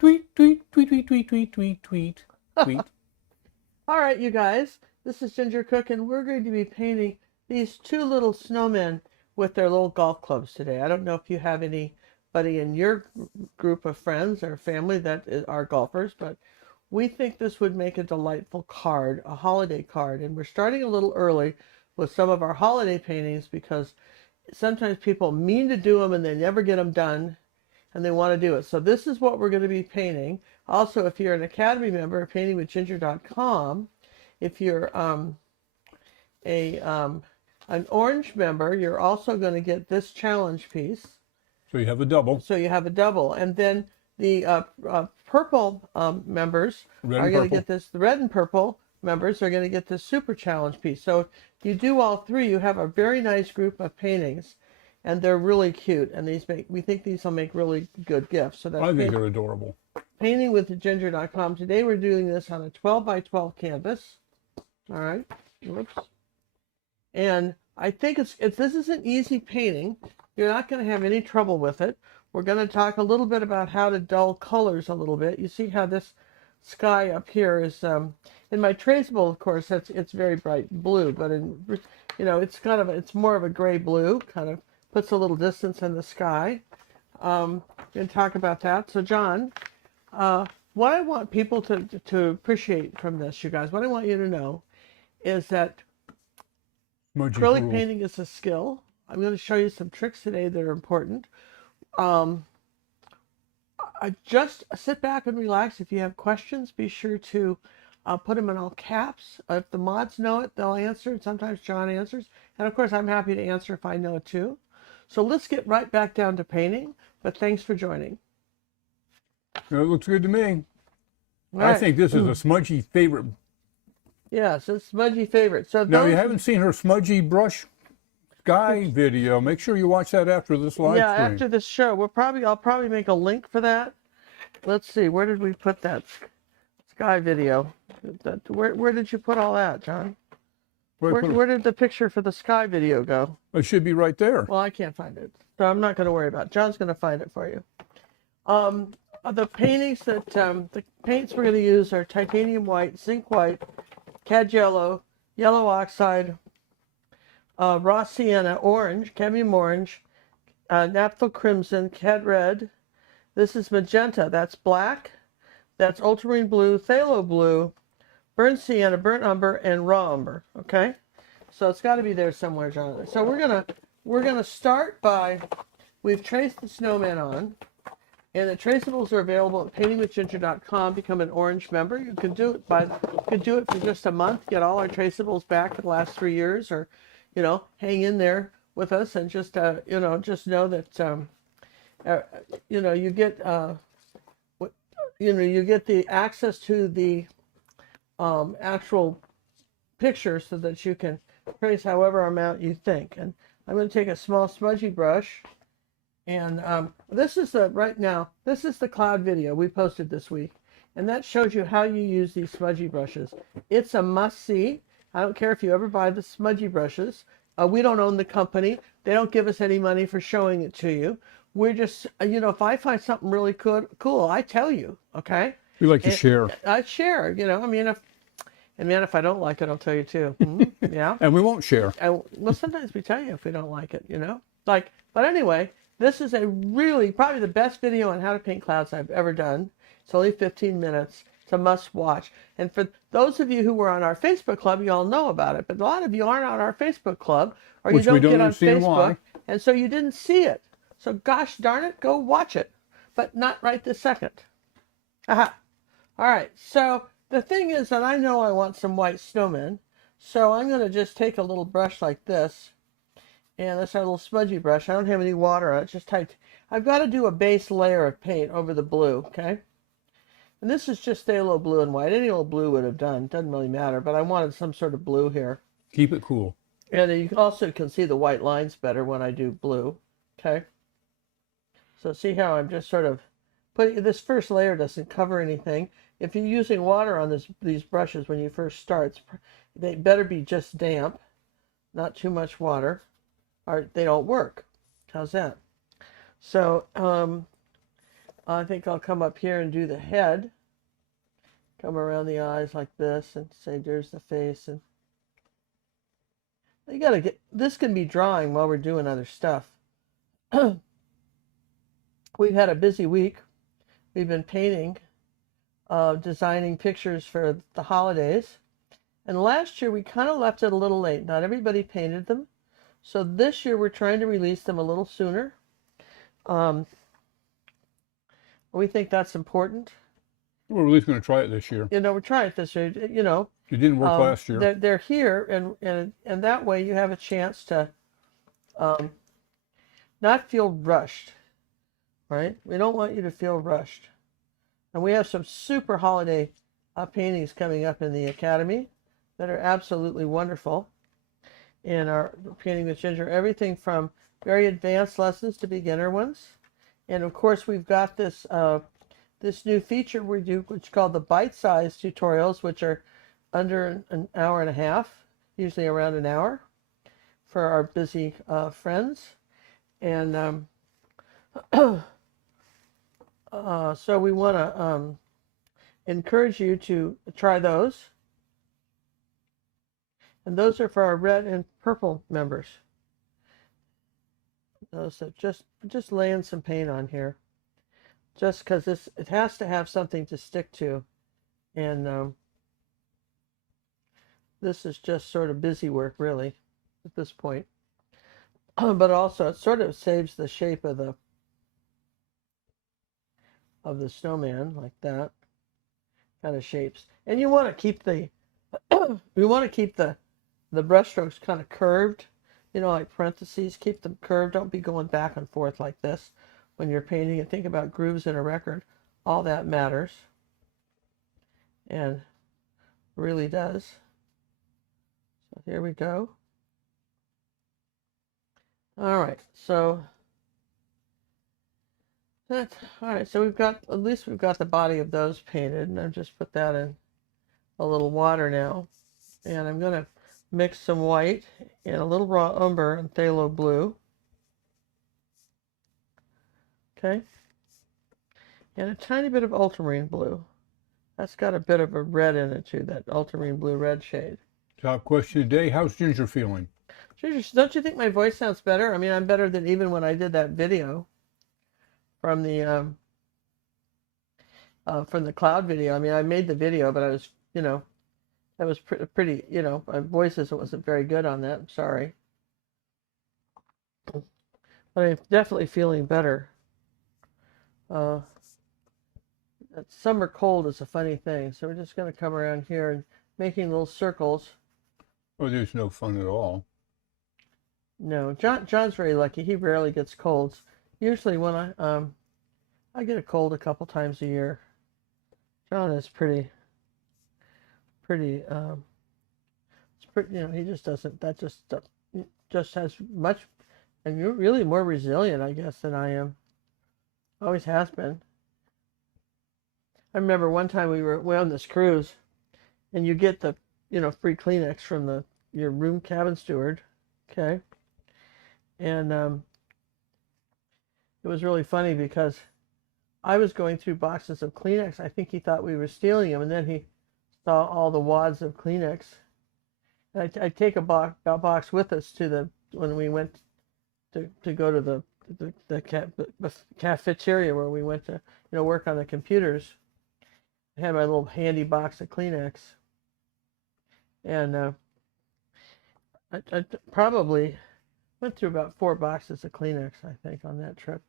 Tweet, tweet, tweet, tweet, tweet, tweet, tweet, tweet, tweet. All right, you guys, this is Ginger Cook, and we're going to be painting these two little snowmen with their little golf clubs today. I don't know if you have anybody in your group of friends or family that are golfers, but we think this would make a delightful card, a holiday card. And we're starting a little early with some of our holiday paintings because sometimes people mean to do them and they never get them done, and they want to do it. So this is what we're going to be painting. Also, if you're an Academy member, paintingwithginger.com, if you're an orange member, you're also going to get this challenge piece. So you have a double. So you have a double. And then the purple members are going to get this. The red and purple members are going to get this super challenge piece. So if you do all three, you have a very nice group of paintings. And they're really cute, and we think these will make really good gifts. So that's I think they're adorable. Paintingwithginger.com. Today we're doing this on a 12 by 12 canvas. All right. Whoops. And I think this is an easy painting. You're not going to have any trouble with it. We're going to talk a little bit about how to dull colors a little bit. You see how this sky up here is in my traceable, of course, it's very bright blue, but it's more of a gray blue, kind of puts a little distance in the sky. We're going to talk about that. So John, what I want people to appreciate from this, you guys, what I want you to know is that acrylic painting is a skill. I'm going to show you some tricks today that are important. I just sit back and relax. If you have questions, be sure to put them in all caps. If the mods know it, they'll answer. And sometimes John answers. And of course, I'm happy to answer if I know it too. So let's get right back down to painting, but thanks for joining. It looks good to me. Right. I think this is a Smudgy favorite. Yes, it's Smudgy favorite. So now, you haven't seen her Smudgy brush sky video. Make sure you watch that after this live stream. Yeah, after this show. I'll probably make a link for that. Let's see, where did we put that sky video? Where did you put all that, John? Where did the picture for the sky video go? It should be right there. Well, I can't find it, so I'm not going to worry about it. John's going to find it for you. The paintings the paints we're going to use are titanium white, zinc white, cad yellow, yellow oxide, raw sienna, orange, cadmium orange, naphthol crimson, cad red. This is magenta. That's black. That's ultramarine blue, phthalo blue, burnt sienna, burnt umber, and raw umber. Okay, so it's got to be there somewhere, Jonathan. So we're gonna start by, we've traced the snowman on, and the traceables are available at paintingwithginger.com. Become an orange member. You can do it for just a month. Get all our traceables back for the last 3 years, or hang in there with us and just just know that you get you get the access to the actual picture so that you can trace however amount you think. And I'm going to take a small smudgy brush, and this is the cloud video we posted this week, and that shows you how you use these smudgy brushes. It's a must-see. I don't care if you ever buy the smudgy brushes. We don't own the company. They don't give us any money for showing it to you. We're just, if I find something really cool, I tell you, okay? We like to share. I share, if I don't like it, I'll tell you too. Yeah. And we won't share. Well, sometimes we tell you if we don't like it, but anyway, this is probably the best video on how to paint clouds I've ever done. It's only 15 minutes. It's a must watch. And for those of you who were on our Facebook club, you all know about it, but a lot of you aren't on our Facebook club, or you don't get on Facebook, and so you didn't see it. So gosh darn it, go watch it, but not right this second. Aha. All right, so the thing is that I know I want some white snowmen, so I'm going to just take a little brush like this, and that's our little smudgy brush. I don't have any water on it, just tight. I've got to do a base layer of paint over the blue, okay? And this is just phthalo blue and white. Any old blue would have done, doesn't really matter, but I wanted some sort of blue here. Keep it cool. And you also can see the white lines better when I do blue, okay? So see how I'm just sort of putting, this first layer doesn't cover anything. If you're using water on these brushes when you first start, they better be just damp, not too much water, or they don't work. How's that? So I think I'll come up here and do the head. Come around the eyes like this and say, there's the face. And you gotta get, this can be drawing while we're doing other stuff. We've had a busy week. We've been painting, designing pictures for the holidays. And last year we kind of left it a little late. Not everybody painted them. So this year we're trying to release them a little sooner. We think that's important. We're at least going to try it this year. You know, we're trying it this year. You know, It didn't work last year. they're here, and that way you have a chance to not feel rushed, right? We don't want you to feel rushed. And we have some super holiday paintings coming up in the Academy that are absolutely wonderful. In our Painting with Ginger, everything from very advanced lessons to beginner ones. And of course, we've got this this new feature we do, which is called the bite-sized tutorials, which are under an hour and a half, usually around an hour, for our busy friends. And so we want to encourage you to try those. And those are for our red and purple members. So just laying some paint on here, just because it has to have something to stick to, and this is just sort of busy work really at this point. But also it sort of saves the shape of the snowman, like that kind of shapes. And you want to keep the the brush strokes kind of curved, you know, like parentheses. Keep them curved. Don't be going back and forth like this when you're painting. And think about grooves in a record. All that matters, and really does. So here we go. All right, so that's all right. So at least we've got the body of those painted, and I've just put that in a little water now, and I'm gonna mix some white and a little raw umber and phthalo blue. Okay, and a tiny bit of ultramarine blue. That's got a bit of a red in it too, that ultramarine blue red shade. Top question today, how's Ginger feeling? Ginger, don't you think my voice sounds better? I mean, I'm better than even when I did that video from the cloud video. I mean, I made the video, but I was, you know, that was pretty, you know, my voice wasn't very good on that. I'm sorry. But I'm definitely feeling better. That summer cold is a funny thing. So we're just going to come around here and making little circles. Oh, there's no fun at all. No, John's very lucky. He rarely gets colds. Usually when I get a cold a couple times a year. John is pretty, it's pretty, you know, he just doesn't, that just has much, and you're really more resilient, I guess, than I am. Always has been. I remember one time we were on this cruise, and you get the, you know, free Kleenex from your room cabin steward, okay? And it was really funny because I was going through boxes of Kleenex. I think he thought we were stealing them, and then he saw all the wads of Kleenex. And I'd take a box with us when we went to go to the cafeteria where we went to, you know, work on the computers. I had my little handy box of Kleenex, and I probably went through about 4 boxes of Kleenex, I think, on that trip.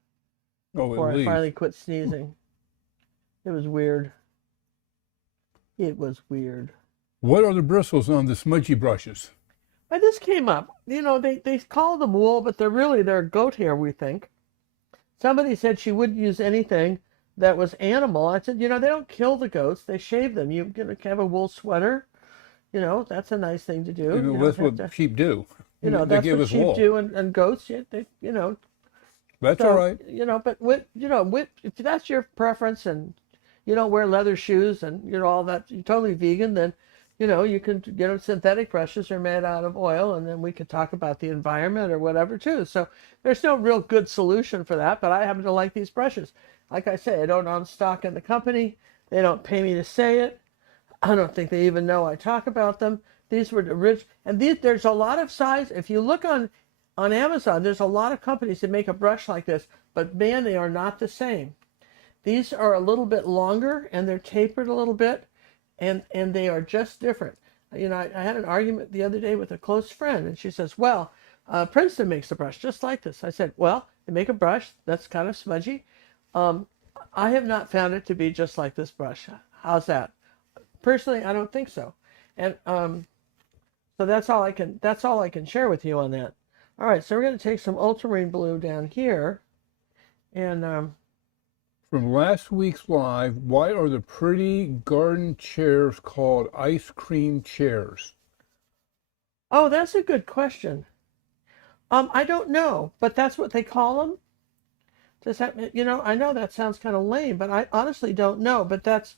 Oh, Before at I least. finally quit sneezing. It was weird. It was weird. What are the bristles on the smudgy brushes? This came up. You know, they call them wool, but they're goat hair, we think. Somebody said she wouldn't use anything that was animal. I said, you know, they don't kill the goats. They shave them. You can have a wool sweater. You know, that's a nice thing to do. You know, that's what sheep do. You know, They that's give what us sheep wool. do, and goats, they, you know. That's So, all right. you know, but if that's your preference and you don't wear leather shoes and you know all that, you're totally vegan, then You know, you can get them. Synthetic brushes are made out of oil, and then we could talk about the environment or whatever too. So there's no real good solution for that, but I happen to like these brushes. Like I say, I don't own stock in the company. They don't pay me to say it. I don't think they even know I talk about them. These were the rich, and there's a lot of size. If you look on Amazon, there's a lot of companies that make a brush like this, but man, they are not the same. These are a little bit longer and they're tapered a little bit, and they are just different. You know, I had an argument the other day with a close friend, and she says, well, Princeton makes a brush just like this. I said, well, they make a brush that's kind of smudgy. I have not found it to be just like this brush. How's that? Personally, I don't think so. And so that's all I can share with you on that. All right, so we're going to take some ultramarine blue down here, and From last week's live, why are the pretty garden chairs called ice cream chairs? oh, that's a good question. I don't know, but that's what they call them. Does that, you know, I know that sounds kind of lame, but I honestly don't know. But that's,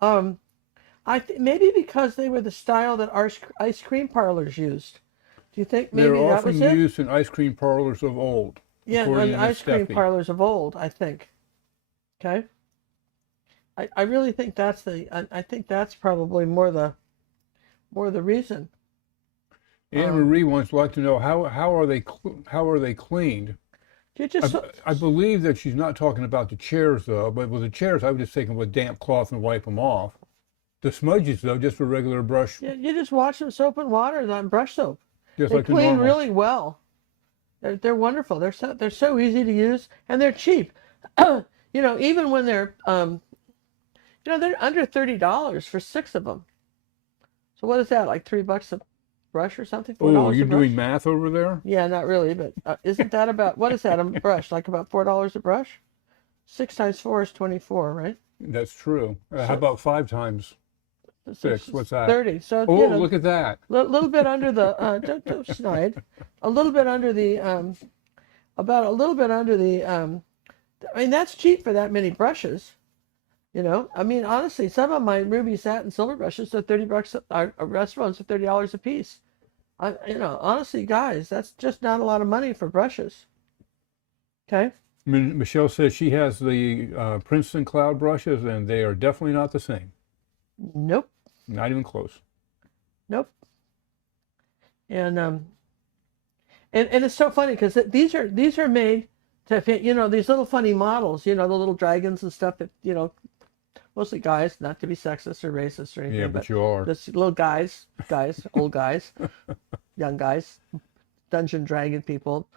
maybe because they were the style that ice cream parlors used. Do you think maybe They're that was often it? used in ice cream parlors of old. Yeah, according and to ice cream Steffi. parlors of old, I think. Okay. I really think that's I think that's probably more the reason. Anne Marie wants to like to know how are they cleaned? You just I believe that she's not talking about the chairs though, but with the chairs I would just take them with damp cloth and wipe them off. The smudges though, just a regular brush, you just wash them soap and water and brush soap. just They like the clean normal. really well. They're wonderful. They're so easy to use, and they're cheap. You know, even when they're you know, they're under $30 for 6 of them. So what is that, like $3 a brush or something? $4 Oh, a you're brush? doing math over there? Yeah, not really, but isn't that about, what is that a brush? Like about $4 a brush? 6 times 4 is 24, right? That's true. How So about 5 times 6? What's that? 30. So Oh, you know, look at that. little bit under the don't snide, a little bit under the about a little bit under the I mean, that's cheap for that many brushes. You know, I mean, honestly, some of my ruby satin silver brushes are $30. Restaurants are $30 a piece. You know, honestly, guys, that's just not a lot of money for brushes. Okay. Michelle says she has the Princeton cloud brushes, and they are definitely not the same. Nope. Not even close. Nope. And and it's so funny because these are made to fit, you know, these little funny models, you know, the little dragons and stuff that, you know, mostly guys, not to be sexist or racist or anything, Yeah, but you are. just little guys, old guys, young guys, Dungeon Dragon people,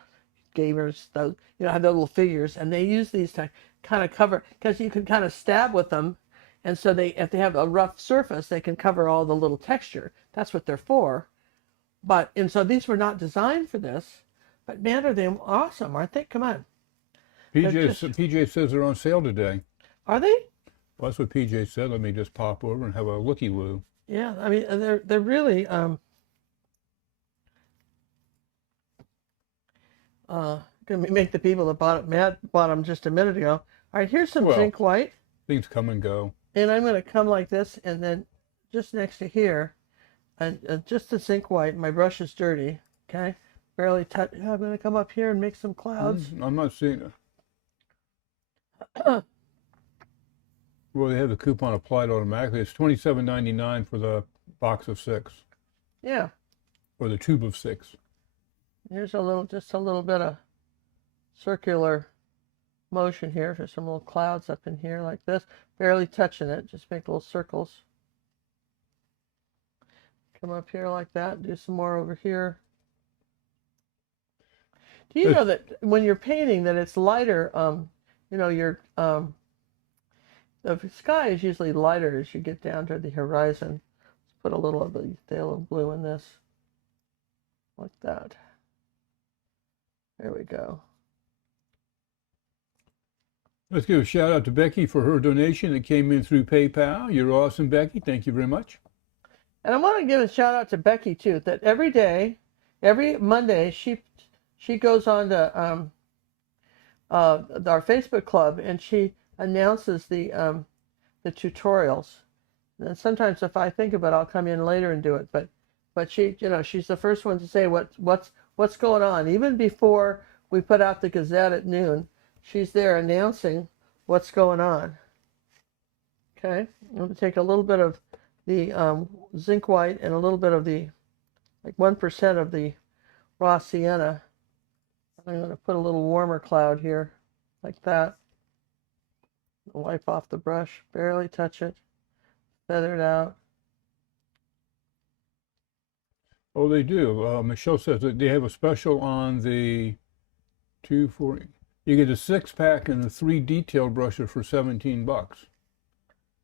gamers, those, you know, have their little figures, and they use these to kind of cover, because you can kind of stab with them, and so if they have a rough surface, they can cover all the little texture. That's what they're for. And so these were not designed for this, but man, are they awesome, aren't they? Come on. PJ says they're on sale today. Are they? Well, that's what PJ said. Let me just pop over and have a looky-loo. Yeah, I mean, they're really gonna make the people that bought it mad, bought them just a minute ago. All right, here's some Well, zinc white, things come and go. and I'm gonna come like this, and then just next to here, and just the zinc white. My brush is dirty. Okay, barely touch. I'm gonna come up here and make some clouds. I'm not seeing it. Well, they have the coupon applied automatically. It's $27.99 for the box of 6, Yeah, or the tube of 6. here's just a little bit of circular motion here. There's some little clouds up in here like this. Barely touching it. Just make little circles. Come up here like that. Do some more over here. Do you know that when you're painting that it's lighter, you know, the sky is usually lighter as you get down to the horizon. Let's put a little of the phthalo blue in this. Like that. There we go. Let's give a shout out to Becky for her donation that came in through PayPal. You're awesome, Becky. Thank you very much. And I want to give a shout out to Becky too, that every day, every Monday, she goes on to our Facebook club, and she announces the tutorials. And sometimes if I think about it, I'll come in later and do it. But she, she's the first one to say what's going on. Even before we put out the Gazette at noon, she's there announcing what's going on. Okay, I'm going to take a little bit of the zinc white and a little bit of the, like 1% of the raw sienna. I'm going to put a little warmer cloud here, like that. Wipe off the brush, barely touch it, feather it out. Oh, they do. Michelle says that they have a special on the 240. You get a 6-pack and the 3 detail brushes for $17.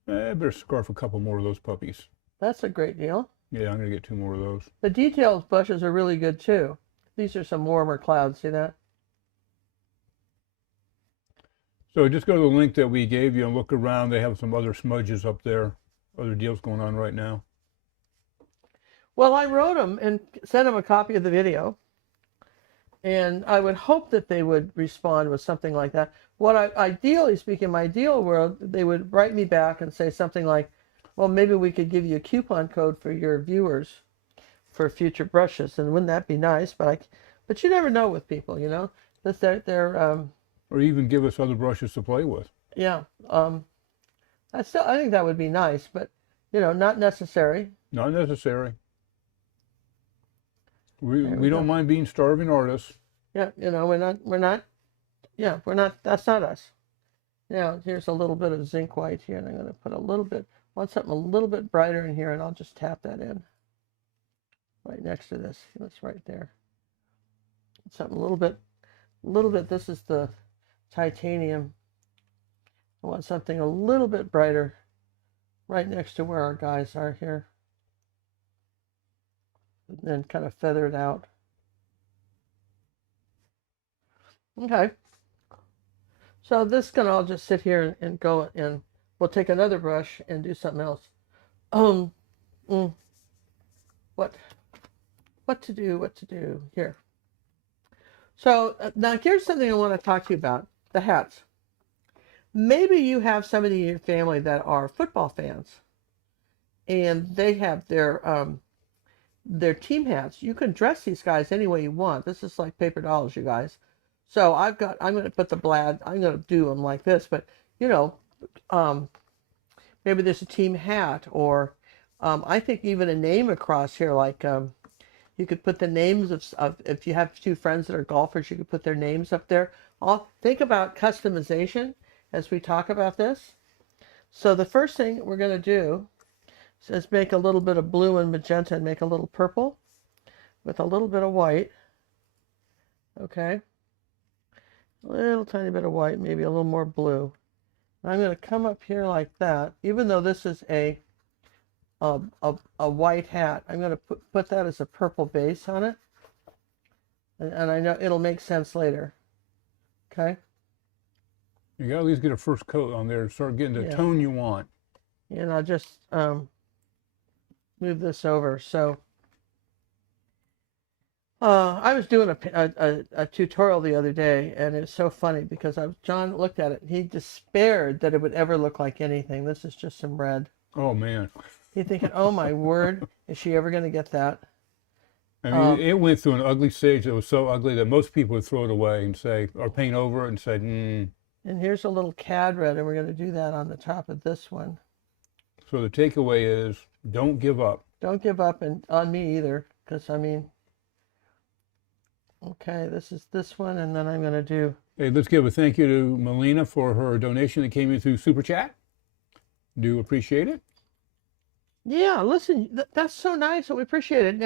I better scarf a couple more of those puppies. That's a great deal. Yeah, I'm gonna get 2 more of those. The details brushes are really good too. These are some warmer clouds, see that? So just go to the link that we gave you and look around. They have some other smudges up there, other deals going on right now. Well, I wrote them and sent them a copy of the video. And I would hope that they would respond with something like that. Ideally speaking, my ideal world, they would write me back and say something like, well, maybe we could give you a coupon code for your viewers for future brushes. And wouldn't that be nice? But you never know with people, that they're Or even give us other brushes to play with. yeah. I think that would be nice, but not necessary. Not necessary. We don't mind being starving artists. Yeah, we're not, that's not us. Now, here's a little bit of zinc white here, and I'm going to put want something a little bit brighter in here, and I'll just tap that in right next to this. That's right there. Something a little bit, this is the titanium. I want something a little bit brighter right next to where our guys are here. And then kind of feather it out. Okay. So this can all just sit here and go, and we'll take another brush and do something else. What to do here. So now here's something I want to talk to you about, the hats. Maybe you have somebody in your family that are football fans and they have their team hats. You can dress these guys any way you want. This is like paper dolls, you guys. So I'm going to put the plaid, I'm going to do them like this, but maybe there's a team hat, or I think even a name across here, like you could put the names of, if you have 2 friends that are golfers, you could put their names up there. Think about customization as we talk about this. So the first thing we're going to do is make a little bit of blue and magenta and make a little purple with a little bit of white. Okay. A little tiny bit of white, maybe a little more blue. I'm going to come up here like that. Even though this is a white hat, I'm going to put that as a purple base on it. And I know it'll make sense later. Okay. You got to at least get a first coat on there and start getting the tone you want. And I'll just move this over. So I was doing a tutorial the other day, and it's so funny because John looked at it and he despaired that it would ever look like anything. This is just some red. Oh man. He's thinking, oh my word, is she ever going to get that? I mean, it went through an ugly stage that was so ugly that most people would throw it away and say, or paint over it and say, And here's a little cad red, and we're going to do that on the top of this one. So the takeaway is, don't give up. Don't give up, and on me either, because I mean, okay, this is this one, and then I'm going to do. Hey, let's give a thank you to Melina for her donation that came in through Super Chat. Do appreciate it. Yeah, listen, that's so nice. We appreciate it. And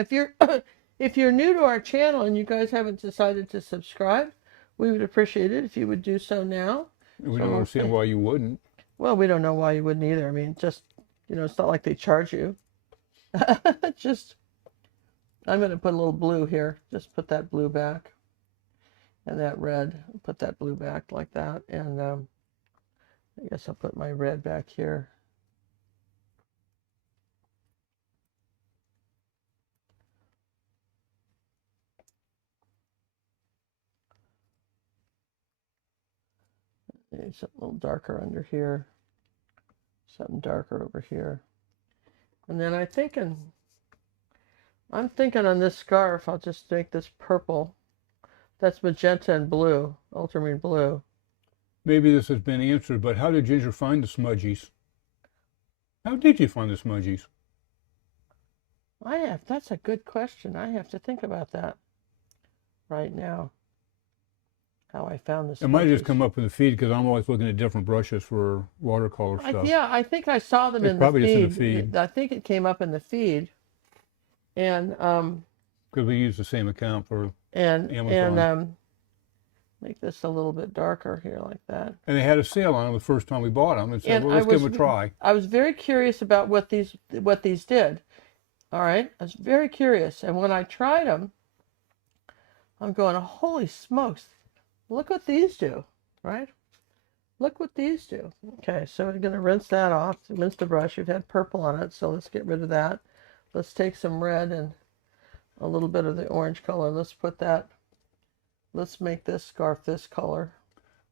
if you're new to our channel and you guys haven't decided to subscribe, we would appreciate it if you would do so now. We don't understand why you wouldn't. Well, we don't know why you wouldn't either. I mean, just, it's not like they charge you. Just, I'm going to put a little blue here. Just put that blue back. And that red, put that blue back like that. And I guess I'll put my red back here. Maybe something a little darker under here. Something darker over here. And then I'm thinking on this scarf, I'll just make this purple. That's magenta and blue, ultramarine blue. Maybe this has been answered, but how did Ginger find the smudgies? How did you find the smudgies? That's a good question. I have to think about that right now. How I found the It might have just smudgies. come up in the feed because I'm always looking at different brushes for watercolor stuff. Yeah, I think I saw them It's in the probably just in feed. the feed. I think it came up in the feed. And Because we use the same account for and Amazon. make this a little bit darker here like that. And they had a sale on them the first time we bought them and said, And well, let's give them a try. I was very curious about what these did. All right, I was very curious, and when I tried them, I'm going, holy smokes, look what these do, right? Look what these do. Okay, so we're going to rinse that off. Rinse the brush. You've had purple on it, so let's get rid of that. Let's take some red and a little bit of the orange color. Let's put that. Let's make this scarf this color.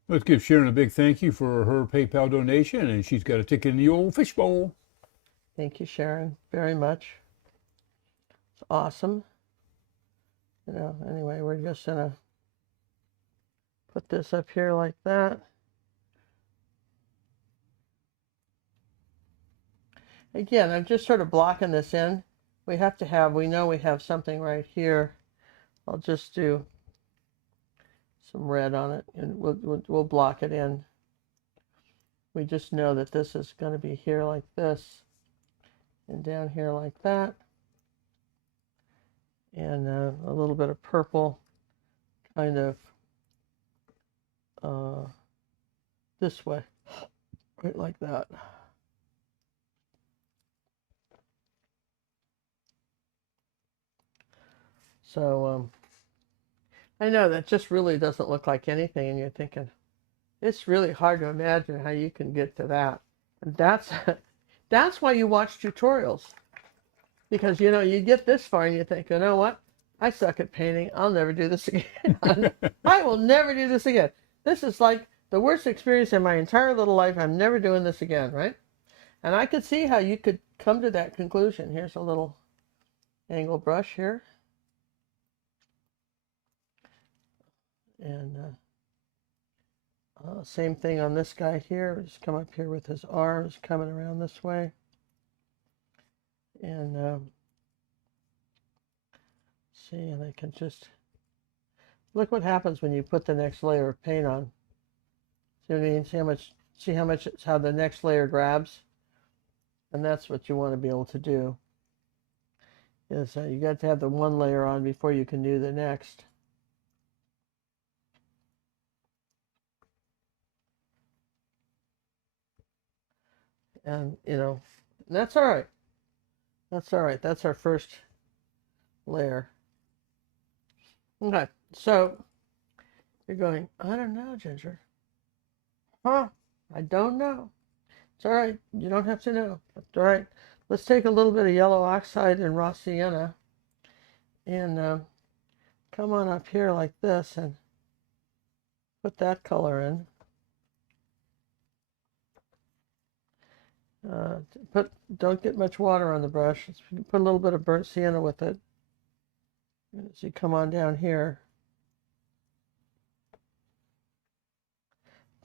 Let's give Sharon a big thank you for her PayPal donation, and she's got a ticket in the old fishbowl. Thank you, Sharon, very much. It's awesome. You know, anyway, we're just gonna put this up here like that. Again, I'm just sort of blocking this in. We know we have something right here. I'll just do some red on it and we'll block it in. We just know that this is going to be here like this and down here like that. And a little bit of purple kind of this way, right like that. So I know that just really doesn't look like anything, and you're thinking, it's really hard to imagine how you can get to that. And that's why you watch tutorials. Because, you know, you get this far and you think, you know what? I suck at painting. I'll never do this again. I will never do this again. This is like the worst experience in my entire little life. I'm never doing this again, right? And I could see how you could come to that conclusion. Here's a little angle brush here. And same thing on this guy here. Just come up here with his arms coming around this way. And see, and I can just look what happens when you put the next layer of paint on. See what I mean? How the next layer grabs, and that's what you want to be able to do. Is you got to have the one layer on before you can do the next. And you know, that's all right. That's all right. That's our first layer. Okay, so you're going, I don't know, Ginger. Huh? I don't know. It's all right. You don't have to know. It's all right. Let's take a little bit of yellow oxide and raw sienna and come on up here like this and put that color in. Don't get much water on the brush. Let's put a little bit of burnt sienna with it. As you come on down here,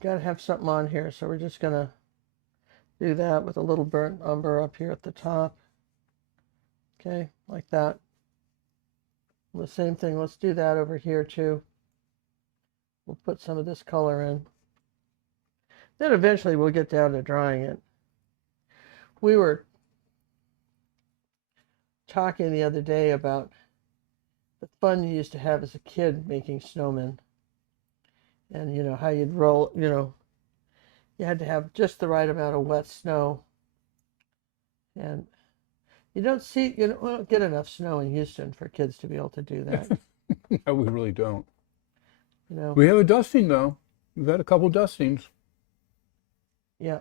got to have something on here, so we're just gonna do that with a little burnt umber up here at the top. Okay, like that. The same thing, let's do that over here too. We'll put some of this color in. Then eventually we'll get down to drying it. We were talking the other day about the fun you used to have as a kid making snowmen. And you know, how you'd roll, you know, you had to have just the right amount of wet snow. And you don't get enough snow in Houston for kids to be able to do that. No, we really don't. You know. We have a dusting though. We've had a couple dustings. Yeah.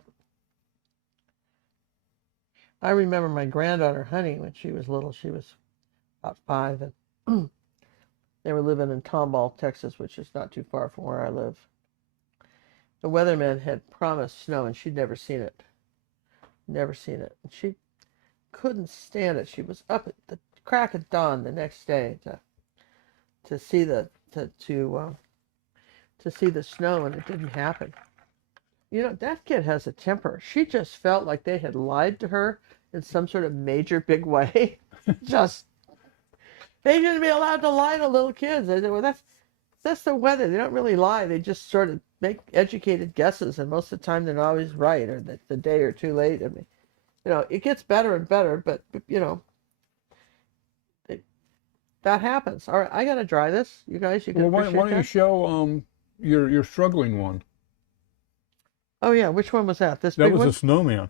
I remember my granddaughter Honey, when she was little, she was about 5, and they were living in Tomball, Texas, which is not too far from where I live. The weatherman had promised snow, and she'd never seen it. Never seen it. And she couldn't stand it. She was up at the crack of dawn the next day to see the to see the snow, and it didn't happen. You know, that kid has a temper. She just felt like they had lied to her in some sort of major big way. Just they shouldn't be allowed to lie to little kids. I said, well, that's the weather. They don't really lie. They just sort of make educated guesses, and most of the time they're not always right, or that the day or too late. I mean, you know, it gets better and better, but you know, that happens. All right, I gotta dry this. You guys, you can Well, why appreciate don't you that. show your struggling one? Oh yeah, which one was that? This That big was one? a snowman.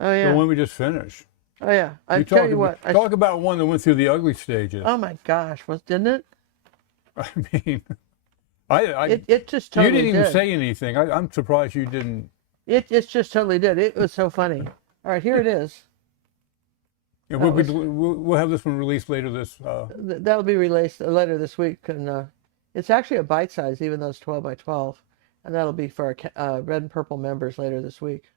Oh The yeah. one we just finished. Oh yeah. I You tell talk you what. talk about one that went through the ugly stages. Oh my gosh, didn't it? I mean, I It just you totally didn't even did. say anything. I'm surprised you didn't. It just totally did. It was so funny. All right, here it is. Yeah, That was- we'll have this one released later this. That'll be released later this week, and it's actually a bite size, even though it's 12 by 12, and that'll be for our red and purple members later this week.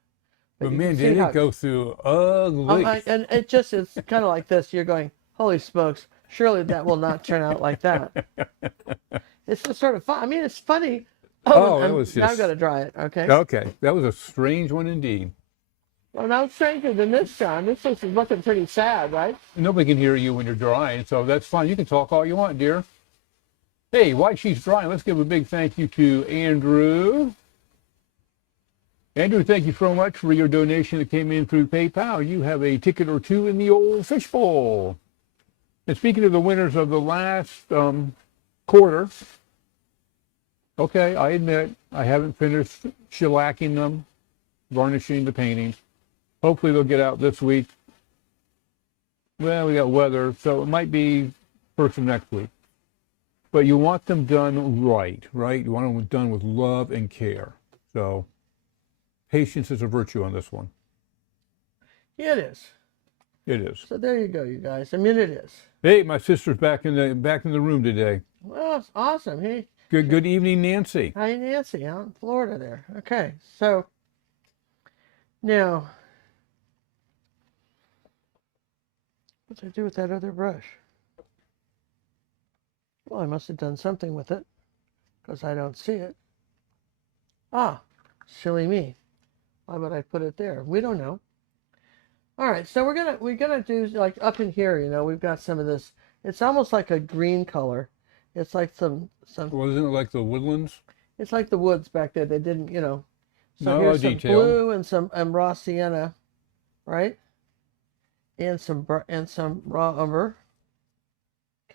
But you man, can see did how it go through ugly? and it's kind of like this. You're going, holy smokes! Surely that will not turn out like that. It's just sort of fun. I mean, it's funny. Oh, it was now I've just- got to dry it. Okay. Okay, that was a strange one indeed. Well, now it's stranger than this, John. This is looking pretty sad, right? Nobody can hear you when you're drying, so that's fine. You can talk all you want, dear. Hey, while she's drying, let's give a big thank you to Andrew. Andrew, thank you so much for your donation that came in through PayPal. You have a ticket or two in the old fishbowl. And speaking of the winners of the last quarter, okay, I admit I haven't finished shellacking them, varnishing the paintings. Hopefully they'll get out this week. Well, we got weather, so it might be first of next week. But you want them done right? You want them done with love and care. So patience is a virtue on this one. Yeah, it is. It is. So there you go, you guys. I mean, it is. Hey, my sister's back in the room today. Well, it's awesome. Hey, Good evening, Nancy. hi, Nancy, out in Florida there. Okay, so now, what did I do with that other brush? Well, I must have done something with it because I don't see it. Ah, silly me. Why would I put it there? We don't know. All right, so we're gonna do like up in here. You know, we've got some of this. It's almost like a green color. It's like some. Wasn't it like the woodlands? It's like the woods back there. They didn't, you know. So No here's detail. some blue and some raw sienna, right? And some raw umber.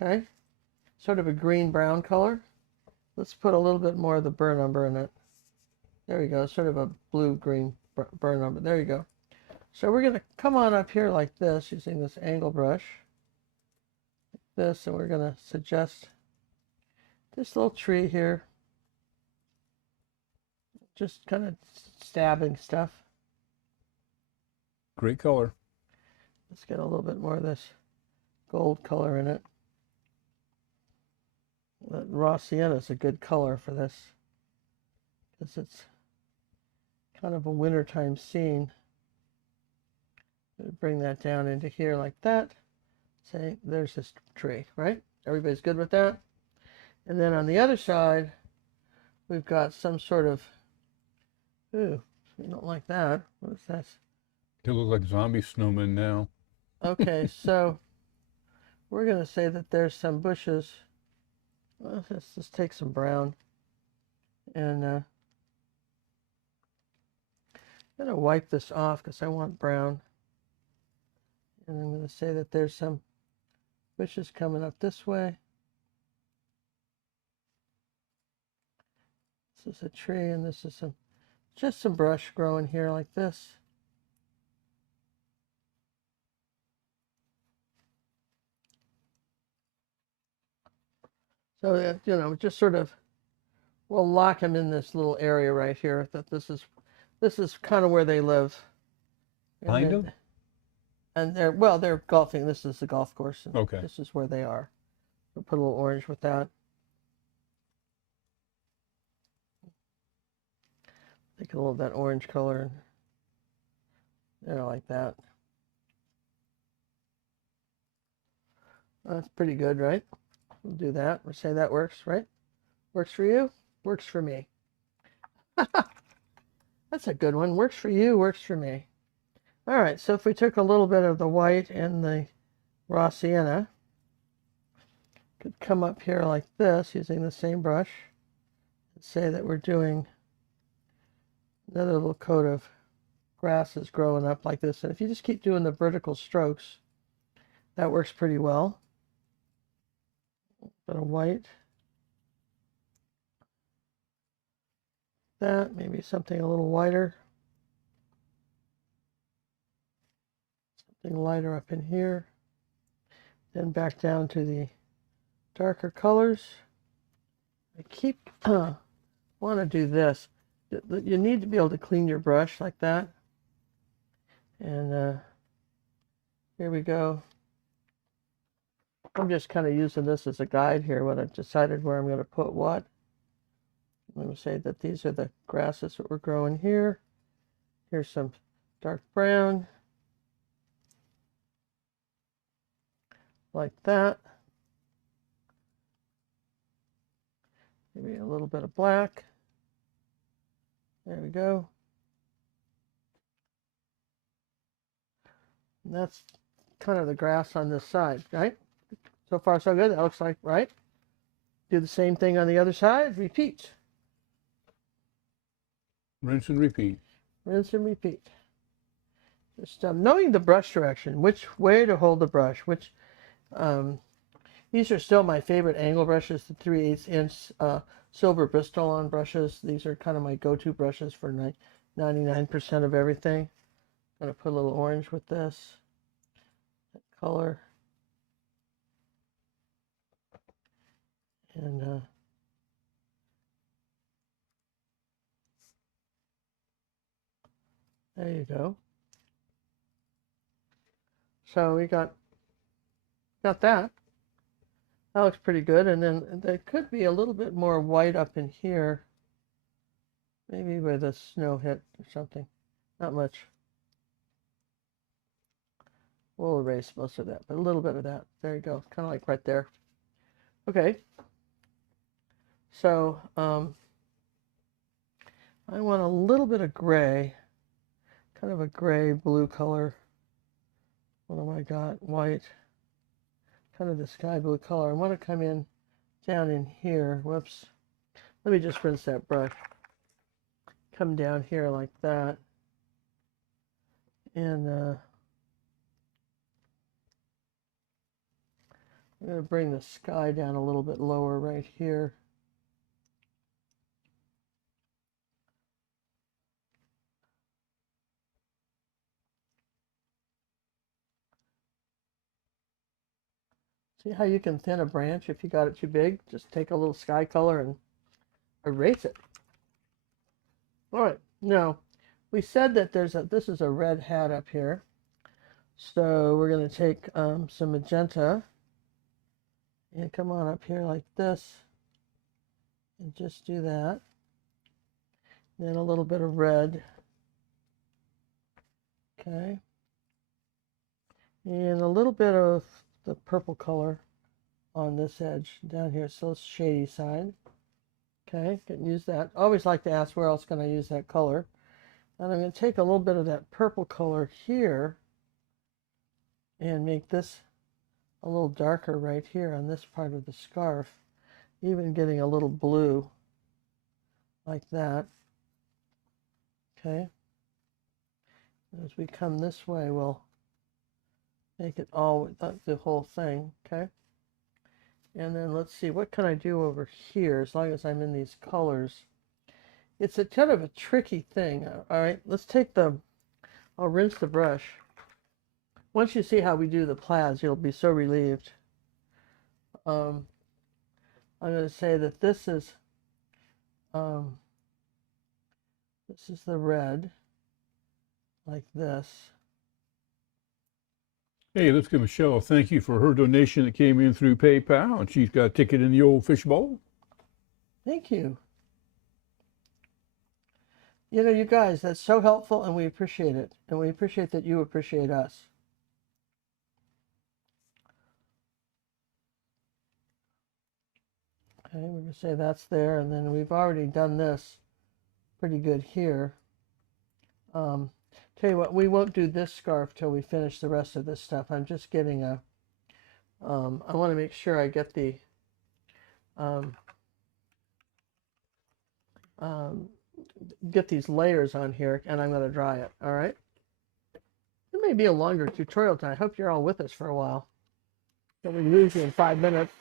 Okay, sort of a green brown color. Let's put a little bit more of the burnt umber in it. There we go. Sort of a blue green burnt umber. There you go. So we're going to come on up here like this using this angle brush. Like this, and we're going to suggest this little tree here. Just kind of stabbing stuff. Great color. Let's get a little bit more of this gold color in it. That raw sienna is a good color for this because it's kind of a wintertime scene. Bring that down into here like that. Say, there's this tree, right? Everybody's good with that? And then on the other side, we've got some sort of, ooh, we don't like that. What is that? They look like zombie snowmen now. Okay, so we're going to say that there's some bushes. Well, let's just take some brown. And I'm going to wipe this off because I want brown. And I'm going to say that there's some bushes coming up this way. This is a tree, and this is just some brush growing here like this. So that, you know, just sort of, we'll lock them in this little area right here. That this is kind of where they live. Kind of? And they're golfing. This is the golf course. And Okay. This is where they are. We'll put a little orange with that. Take a little of that orange color. There, like that. That's pretty good, right? We'll do that. We'll say that works, right? Works for you, works for me. That's a good one. Works for you, works for me. All right, so if we took a little bit of the white and the raw sienna, could come up here like this using the same brush and say that we're doing another little coat of grasses growing up like this. And if you just keep doing the vertical strokes, that works pretty well. Bit of white. That, maybe something a little whiter. Something lighter up in here. Then back down to the darker colors. I keep want to do this. You need to be able to clean your brush like that. And here we go. I'm just kind of using this as a guide here when I've decided where I'm going to put what. I'm going to say that these are the grasses that we're growing here. Here's some dark brown. Like that. Maybe a little bit of black. There we go. And that's kind of the grass on this side, right? So far so good. That looks like, right? Do the same thing on the other side. Repeat. Rinse and repeat. Rinse and repeat. Just knowing the brush direction, which way to hold the brush, which these are still my favorite angle brushes, the 3/8 inch silver Bristol on brushes. These are kind of my go-to brushes for 99% of everything. I'm going to put a little orange with this color. And there you go. So we got that. That looks pretty good. And then there could be a little bit more white up in here. Maybe with a snow hit or something. Not much. We'll erase most of that, but a little bit of that. There you go. Kind of like right there. Okay. So I want a little bit of gray. Kind of a gray blue color. What have I got? White. Kind of the sky blue color. I want to come in down in here. Whoops. Let me just rinse that brush. Come down here like that. And I'm going to bring the sky down a little bit lower right here. See how you can thin a branch if you got it too big? Just take a little sky color and erase it. All right, now we said that this is a red hat up here. So we're going to take some magenta and come on up here like this and just do that. Then a little bit of red. Okay. And a little bit of the purple color on this edge down here, so it's shady side. Okay, can use that. Always like to ask where else can I use that color. And I'm going to take a little bit of that purple color here and make this a little darker right here on this part of the scarf. Even getting a little blue like that. Okay. As we come this way, we'll make it all the whole thing. Okay. And then let's see, what can I do over here as long as I'm in these colors? It's a kind of a tricky thing. All right, let's take I'll rinse the brush. Once you see how we do the plaids, you'll be so relieved. I'm going to say that this is the red, like this. Hey, let's give Michelle a thank you for her donation that came in through PayPal, and she's got a ticket in the old fishbowl. Thank you. You know, you guys, that's so helpful, and we appreciate it. And we appreciate that you appreciate us. Okay, we're going to say that's there, and then we've already done this pretty good here. Tell you what, we won't do this scarf till we finish the rest of this stuff. I'm just getting a, I want to make sure I get the, get these layers on here, and I'm going to dry it, all right? It may be a longer tutorial tonight. I hope you're all with us for a while. So we lose you in 5 minutes.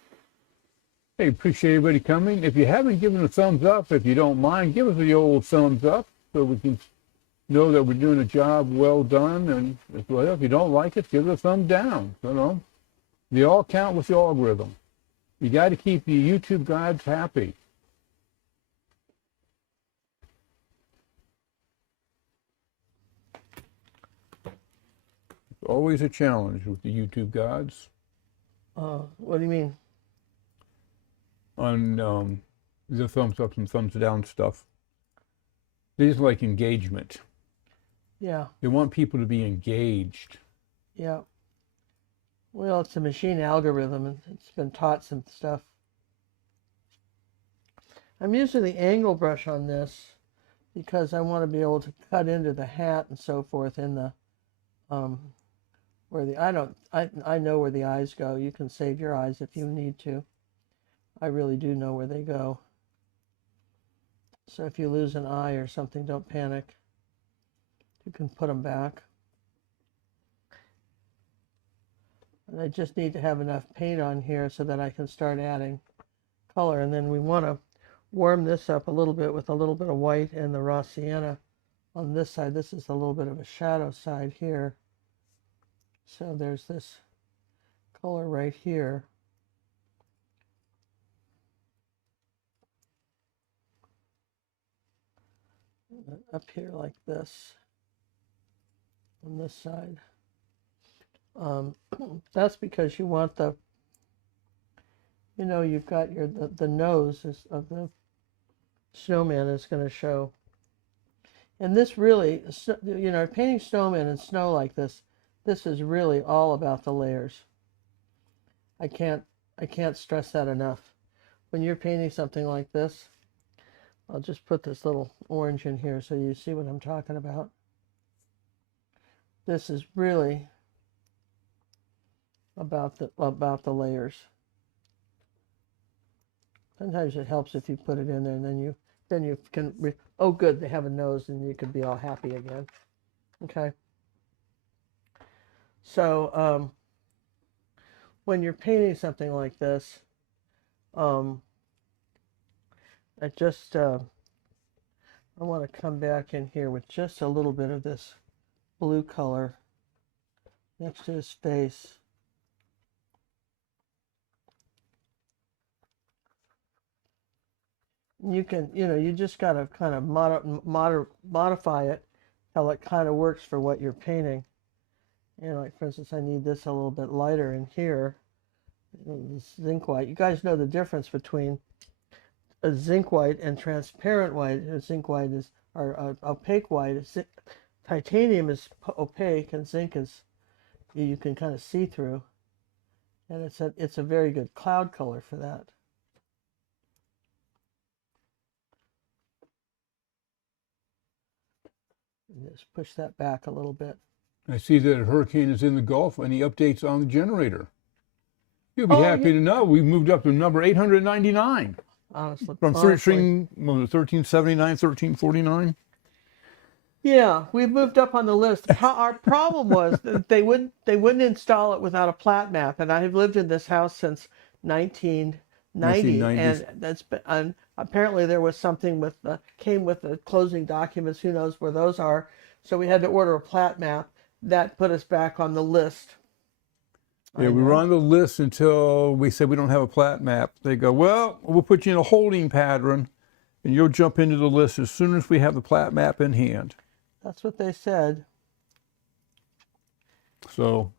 Hey, appreciate everybody coming. If you haven't given a thumbs up, if you don't mind, give us the old thumbs up so we can know that we're doing a job well done. And if you don't like it, give it a thumb down. You know, they all count with the algorithm. You got to keep the YouTube guides happy. It's always a challenge with the YouTube guides. What do you mean? On the thumbs up and thumbs down stuff. They just like engagement. Yeah. They want people to be engaged. Yeah. Well, it's a machine algorithm, and it's been taught some stuff. I'm using the angle brush on this because I want to be able to cut into the hat and so forth in the where the I know where the eyes go. You can save your eyes if you need to. I really do know where they go. So if you lose an eye or something, don't panic. You can put them back. And I just need to have enough paint on here so that I can start adding color. And then we want to warm this up a little bit with a little bit of white and the raw sienna on this side. This is a little bit of a shadow side here. So there's this color right here. Up here like this on this side. That's because you want the, you know, you've got your the nose of the snowman is going to show. And this really, you know, painting snowmen and snow like this is really all about the layers. I can't stress that enough. When you're painting something like this, I'll just put this little orange in here so you see what I'm talking about. This is really about the layers. Sometimes it helps if you put it in there, and then you can oh good, they have a nose, and you can be all happy again. Okay. So when you're painting something like this, I just I want to come back in here with just a little bit of this blue color next to his face. You can, you know, you just got to kind of modify it how it kind of works for what you're painting. You know, like for instance, I need this a little bit lighter in here. This zinc white. You guys know the difference between a zinc white and transparent white. A zinc white is, or opaque white. Titanium is opaque, and zinc is you can kind of see through. And it's a very good cloud color for that. Just push that back a little bit. I see that a hurricane is in the Gulf. Any updates on the generator? You'll be happy to know we've moved up to number 899. Honestly, From 1379, 1349. Yeah, we've moved up on the list. Our problem was that they wouldn't install it without a plat map, and I have lived in this house since 1990, 1990s. and that's been. And apparently, there was something with came with the closing documents. Who knows where those are? So we had to order a plat map. That put us back on the list. Yeah, we were on the list until we said we don't have a plat map. They go, well, we'll put you in a holding pattern, and you'll jump into the list as soon as we have the plat map in hand. That's what they said. So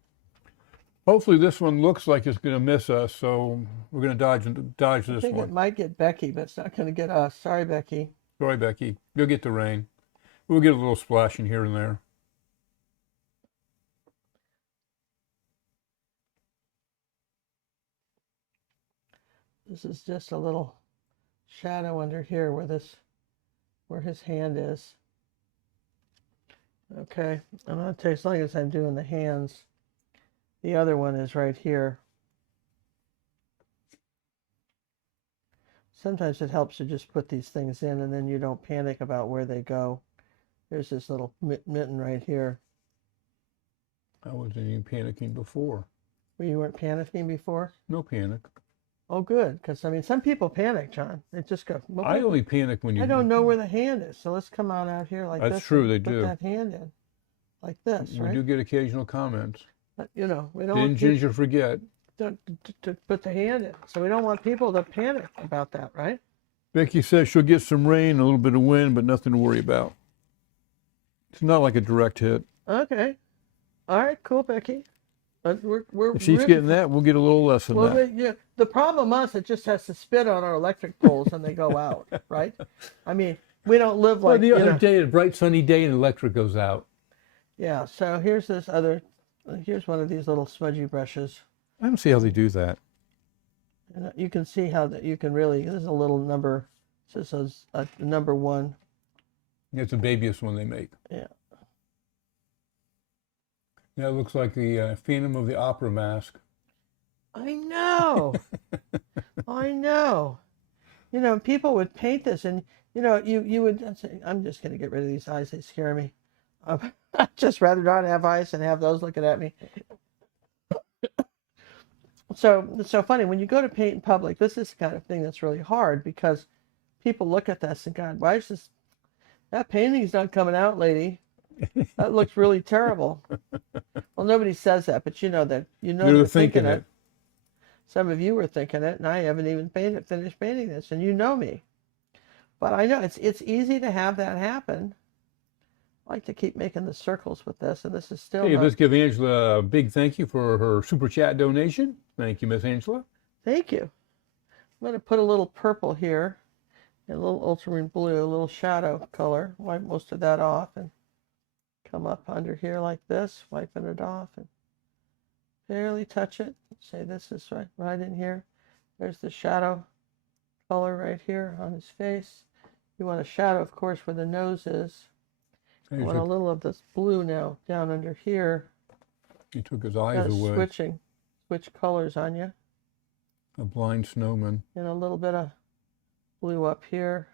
hopefully this one looks like it's going to miss us, so we're going to dodge this I think one. it might get Becky, but it's not going to get us. Sorry, Becky. Sorry, Becky. You'll get the rain. We'll get a little splashing here and there. This is just a little shadow under here where his hand is. Okay, I'm going to take, as long as I'm doing the hands, the other one is right here. Sometimes it helps to just put these things in and then you don't panic about where they go. There's this little mitten right here. I wasn't even panicking before. Well, you weren't panicking before? No panic. Oh, good, because I mean, some people panic, John. They just go, I only panic when you... I don't know where the hand is, so let's come on out here like this. That's true, they put do. that hand in, like this, We right? do get occasional comments. But, you know, we don't Didn't want people Ginger forget? to put the hand in, so we don't want people to panic about that, right? Becky says she'll get some rain, a little bit of wind, but nothing to worry about. It's not like a direct hit. Okay, all right, cool, Becky. But we're If she's getting that, we'll get a little less than that. Yeah, the problem is it just has to spit on our electric poles and they go out, right? I mean, we don't live like, Well, the other day, a bright sunny day, and electric goes out. Yeah, so here's here's one of these little smudgy brushes. I don't see how they do that. And you can see how that you can really, there's a little number, it says number 1. It's the babyest one they make. Yeah. That looks like the Phantom of the Opera mask. I know. I know. You know, people would paint this and, you know, you would say, I'm just going to get rid of these eyes. They scare me. I'd just rather not have eyes than have those looking at me. So it's so funny. When you go to paint in public, this is the kind of thing that's really hard because people look at this and God, why is this, that painting's not coming out, lady. That looks really terrible. Well, nobody says that, but you know that they're thinking it. Some of you were thinking it, and I haven't even finished painting this, and you know me. But I know it's easy to have that happen. I like to keep making the circles with this, and this is still. Hey, let's give Angela a big thank you for her super chat donation. Thank you, Miss Angela. Thank you. I'm going to put a little purple here, and a little ultramarine blue, a little shadow color. Wipe most of that off, and come up under here like this, wiping it off, and barely touch it. Say this is right in here. There's the shadow color right here on his face. You want a shadow, of course, where the nose is. You want a little of this blue now down under here. He took his eyes away. Switch colors on you. A blind snowman. And a little bit of blue up here.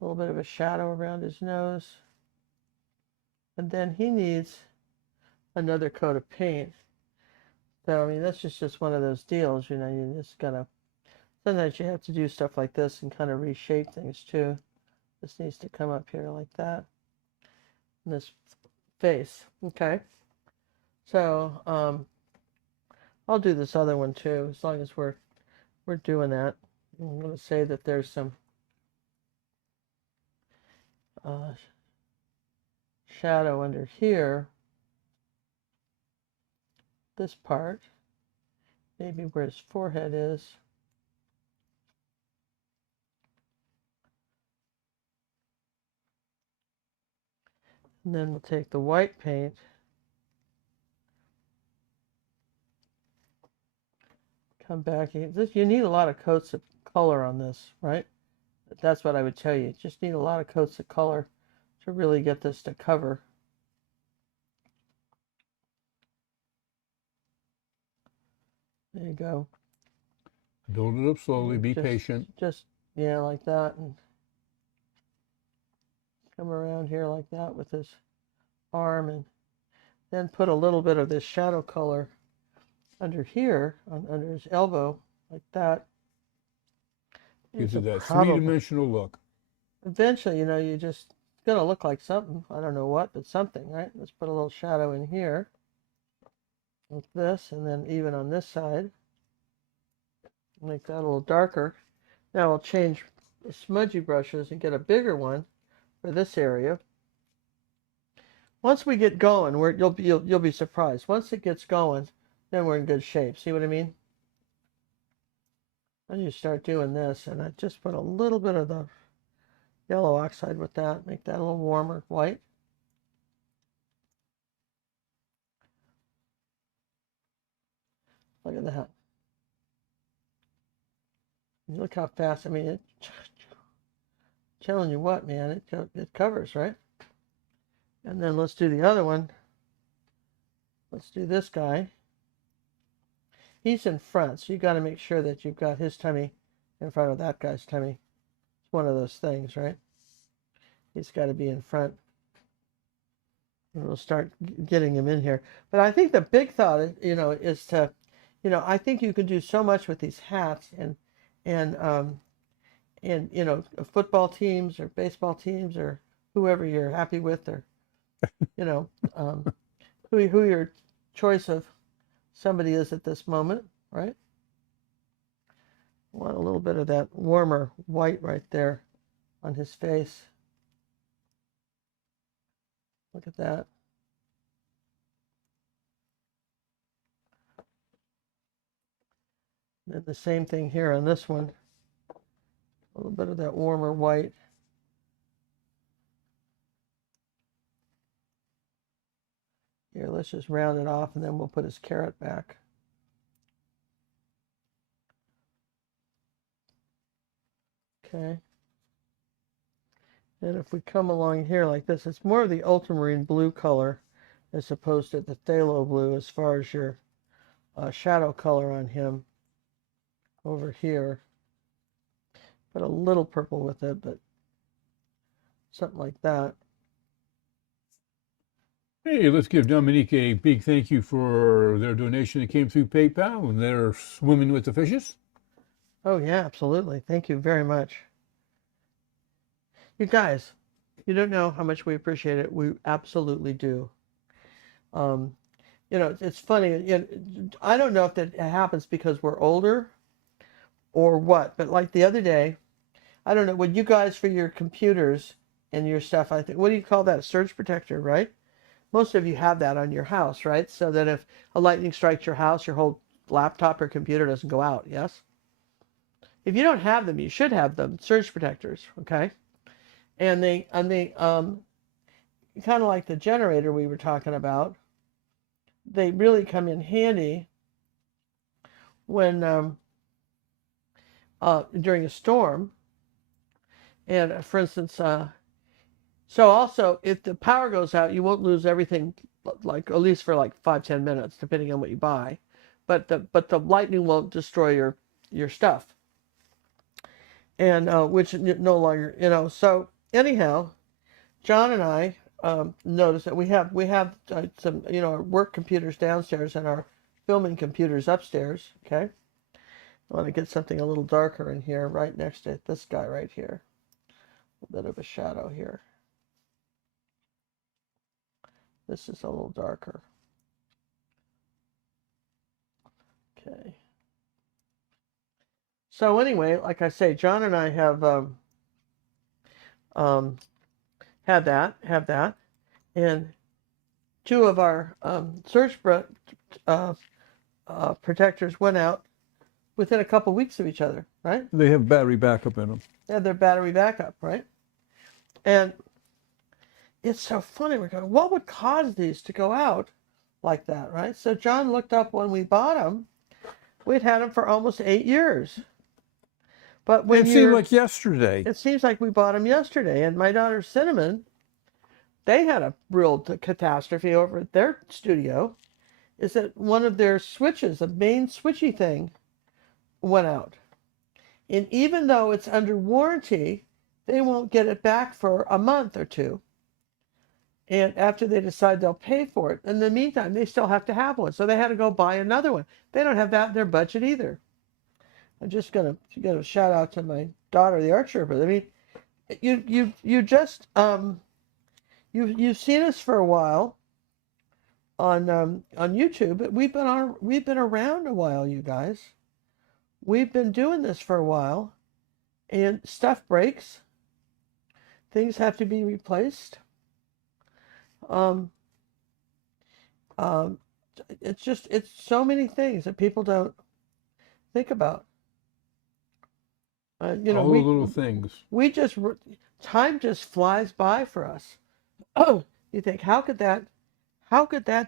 A little bit of a shadow around his nose. And then he needs another coat of paint. So, I mean, that's just one of those deals, you know, you just gotta, sometimes you have to do stuff like this and kind of reshape things too. This needs to come up here like that. And this face, okay? So, I'll do this other one too, as long as we're doing that. I'm gonna say that there's some shadow under here. This part, maybe where his forehead is. And then we'll take the white paint, come back. You need a lot of coats of color on this, right? That's what I would tell you. You just need a lot of coats of color to really get this to cover. There you go. Build it up slowly, be patient. Yeah, like that. And come around here like that with his arm, and then put a little bit of this shadow color under here, under his elbow, like that. Gives it that three-dimensional look. Eventually, you know, it's going to look like something. I don't know what, but something, right? Let's put a little shadow in here. Like this, and then even on this side, make that a little darker. Now I'll change the smudgy brushes and get a bigger one for this area. Once we get going, you'll be surprised. Once it gets going, then we're in good shape. See what I mean? Then you start doing this, and I just put a little bit of the yellow oxide with that, make that a little warmer white. Look at that. Look how fast. I mean, telling you what, man, it covers, right? And then let's do the other one. Let's do this guy. He's in front, so you got to make sure that you've got his tummy in front of that guy's tummy. It's one of those things, right? He's got to be in front. And we'll start getting him in here. But I think the big thought, is to, I think you can do so much with these hats and football teams or baseball teams or whoever you're happy with, or who your choice of somebody is at this moment, right? Want a little bit of that warmer white right there on his face. Look at that. And the same thing here on this one. A little bit of that warmer white. Here, let's just round it off, and then we'll put his carrot back. Okay. And if we come along here like this, it's more of the ultramarine blue color as opposed to the phthalo blue as far as your shadow color on him over here. Put a little purple with it, but something like that. Hey, let's give Dominique a big thank you for their donation that came through PayPal, and they're swimming with the fishes. Oh, yeah, absolutely. Thank you very much. You guys, you don't know how much we appreciate it. We absolutely do. It's funny. I don't know if that happens because we're older or what, but like the other day, I don't know, when you guys, for your computers and your stuff, I think, what do you call that? Surge protector, right? Most of you have that on your house, right? So that if a lightning strikes your house, your whole laptop or computer doesn't go out, yes? If you don't have them, you should have them, surge protectors, okay? And they kind of like the generator we were talking about, they really come in handy when during a storm. And for instance, so also if the power goes out, you won't lose everything, like at least for like 5-10 minutes, depending on what you buy. But the lightning won't destroy your stuff. And which no longer, so anyhow, John and I noticed that we have some our work computers downstairs and our filming computers upstairs. Okay, I want to get something a little darker in here, right next to this guy right here. A bit of a shadow here. This is a little darker. Okay. So anyway, like I say, John and I have have that, and two of our surge protectors went out within a couple weeks of each other, right? They have battery backup in them. They had their battery backup, right? And it's so funny. We're going, what would cause these to go out like that, right? So John looked up when we bought them. We'd had them for almost 8 years. But when it seemed like yesterday. It seems like we bought them yesterday. And my daughter Cinnamon, they had a real catastrophe over at their studio. Is that one of their switches, a main switchy thing, went out. And even though it's under warranty, they won't get it back for a month or two. And after they decide they'll pay for it, in the meantime, they still have to have one. So they had to go buy another one. They don't have that in their budget either. I'm just gonna give a shout out to my daughter, the archer. But I mean, you just you've seen us for a while on YouTube, but we've been around a while, you guys. We've been doing this for a while, and stuff breaks. Things have to be replaced. It's so many things that people don't think about. All the little things. Time just flies by for us. Oh, you think, how could that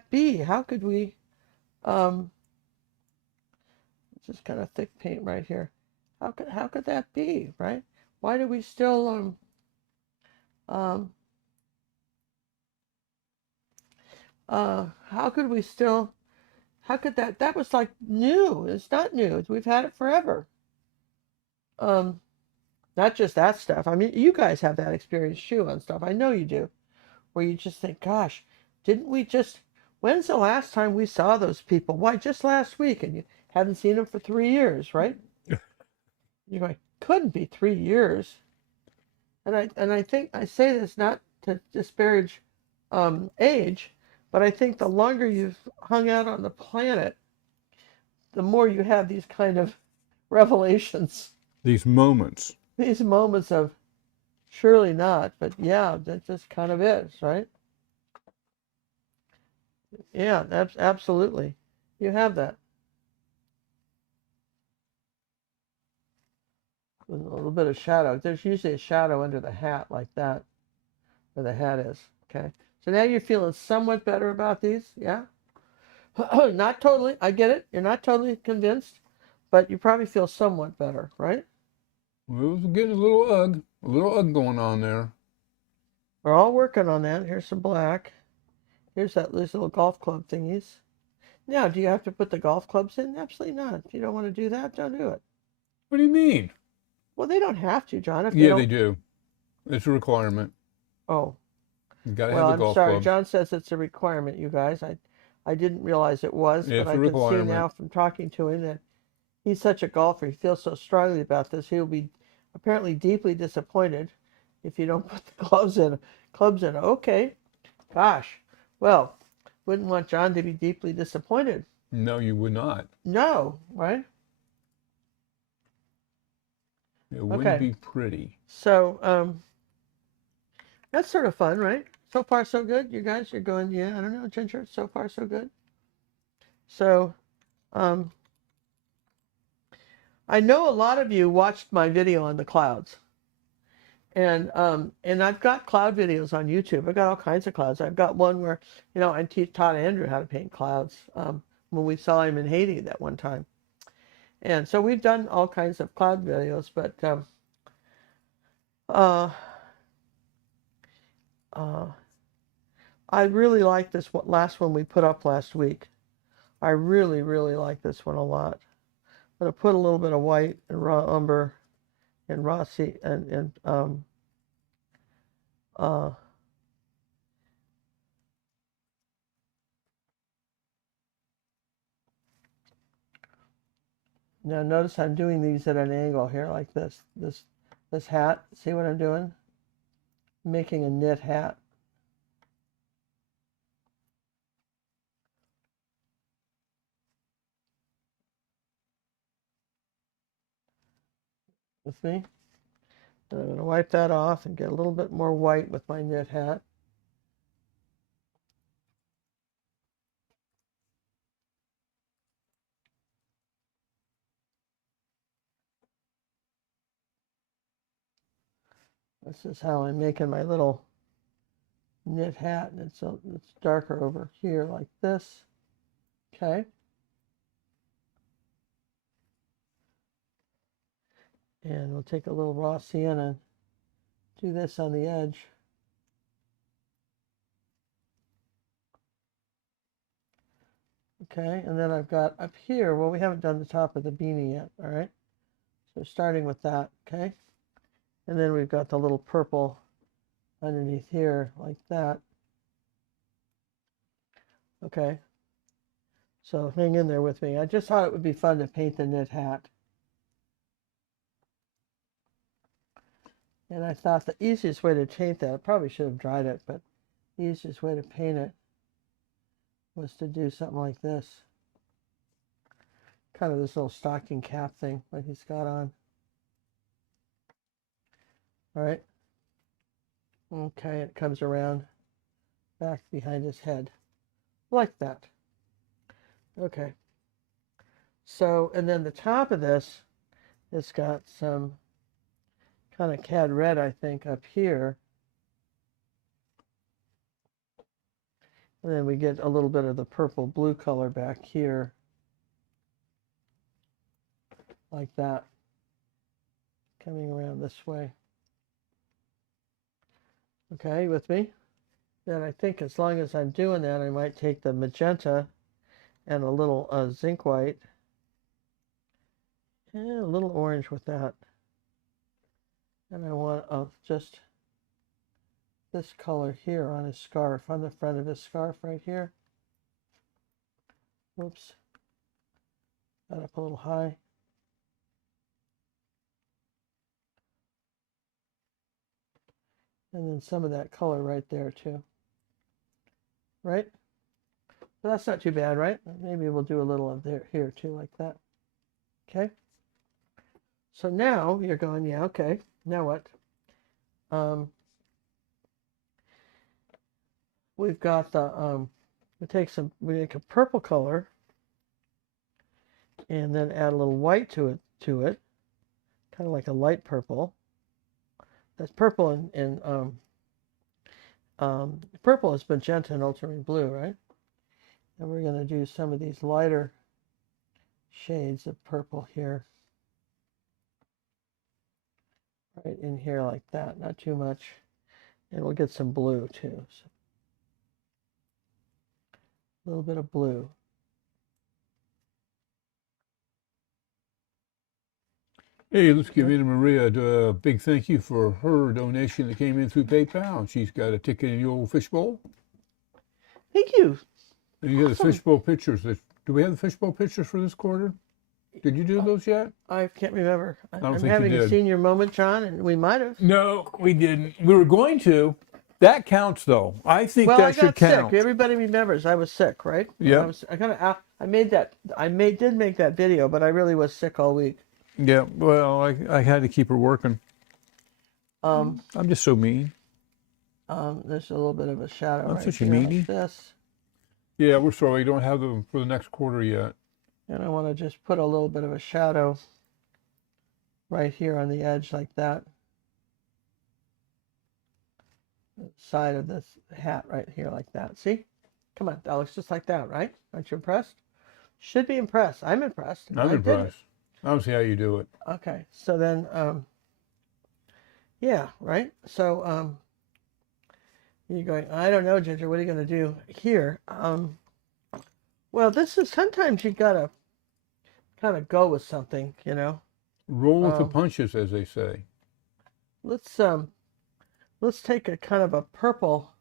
be? How could we, just kind of thick paint right here. How could that be, right? Why do we still um how could we still how could that was like new. It's not new. We've had it forever. Um Not just that stuff. I mean, you guys have that experience too on stuff. I know you do. Where you just think, gosh, didn't we just when's the last time we saw those people? Why, just last week, and you haven't seen them for 3 years, right? You're going, couldn't be 3 years. And I think I say this not to disparage age, but I think the longer you've hung out on the planet, the more you have these kind of revelations, These moments. these moments of surely not, but yeah, that just kind of is, right? Yeah, absolutely. You have that. With a little bit of shadow. There's usually a shadow under the hat like that, where the hat is. Okay. So now you're feeling somewhat better about these, yeah? Not totally. I get it. You're not totally convinced, but you probably feel somewhat better, right? Well, it was getting a little ugh going on there. We're all working on that. Here's some black. Here's these little golf club thingies. Now, do you have to put the golf clubs in? Absolutely not. If you don't want to do that, don't do it. What do you mean? Well, they don't have to, John. If they Yeah, they don't. do. It's a requirement. Oh, You gotta have well, the I'm golf sorry. clubs. John says it's a requirement, you guys. I didn't realize it was, but It's I a can see requirement. now from talking to him that he's such a golfer. He feels so strongly about this. He'll be apparently deeply disappointed if you don't put the clubs in. Okay, gosh. Well, wouldn't want John to be deeply disappointed. No, you would not. No, right? It wouldn't Okay. be pretty. So, that's sort of fun, right? So far, so good. You guys, you're going, yeah, I don't know, Ginger. So far, so good. So, um, I know a lot of you watched my video on the clouds. And I've got cloud videos on YouTube. I've got all kinds of clouds. I've got one where, I taught Andrew how to paint clouds when we saw him in Haiti that one time. And so we've done all kinds of cloud videos, but uh, uh, I really like this last one we put up last week. I really, really like this one a lot. I'm going to put a little bit of white and raw umber and raw sea and uh, now notice I'm doing these at an angle here like this hat. See what I'm doing? I'm making a knit hat. With me. And I'm going to wipe that off and get a little bit more white with my knit hat. This is how I'm making my little knit hat, and it's darker over here like this. Okay. And we'll take a little raw sienna, do this on the edge. Okay, and then I've got up here, well, we haven't done the top of the beanie yet, all right? So starting with that, okay? And then we've got the little purple underneath here, like that. Okay. So hang in there with me. I just thought it would be fun to paint the knit hat. And I thought the easiest way to paint that, I probably should have dried it, but the easiest way to paint it was to do something like this. Kind of this little stocking cap thing that he's got on. All right. Okay, it comes around back behind his head. Like that. Okay. So, and then the top of this, it's got some kind of cad red, I think, up here. And then we get a little bit of the purple blue color back here. Like that. coming around this way. Okay, you with me? Then I think as long as I'm doing that, I might take the magenta and a little zinc white and a little orange with that. And I want just this color here on his scarf, on the front of his scarf right here. Whoops. Got up a little high. And then some of that color right there too. Right? So that's not too bad, right? Maybe we'll do a little of there here too, like that. Okay. So now you're going, yeah, okay. Now what? We've got the we make a purple color and then add a little white to it, kind of like a light purple. That's purple and purple is magenta and ultramarine blue, right? And we're going to do some of these lighter shades of purple here. Right in here like that, not too much. And we'll get some blue too. So a little bit of blue. Hey, let's give Anna Maria a big thank you for her donation that came in through PayPal. She's got a ticket in the old fishbowl. Thank you. And you got the fishbowl pictures. Do we have the fishbowl pictures for this quarter? Did you do those yet? I can't remember. don't I'm think you having a did. senior moment, John, and we might have. No, we didn't. We were going to. That counts, though. I think Well, that I should got count. sick. Everybody remembers I was sick, right? Yeah. I did make that video, but I really was sick all week. Yeah. Well, I had to keep her working. I'm just so mean. There's a little bit of a shadow I'm right such a here, meanie. like this. Yeah, we're sorry. We don't have them for the next quarter yet. And I want to just put a little bit of a shadow right here on the edge like that. The side of this hat right here like that. See? Come on, that looks just like that, right? Aren't you impressed? Should be impressed. I'm impressed. I'm I did it. impressed. I don't see how you do it. Okay, so then, yeah, right? So, you're going, I don't know, Ginger, what are you going to do here? Well, this is, sometimes you got to kind of go with something, you know? Roll with the punches, as they say. Let's take a kind of a purple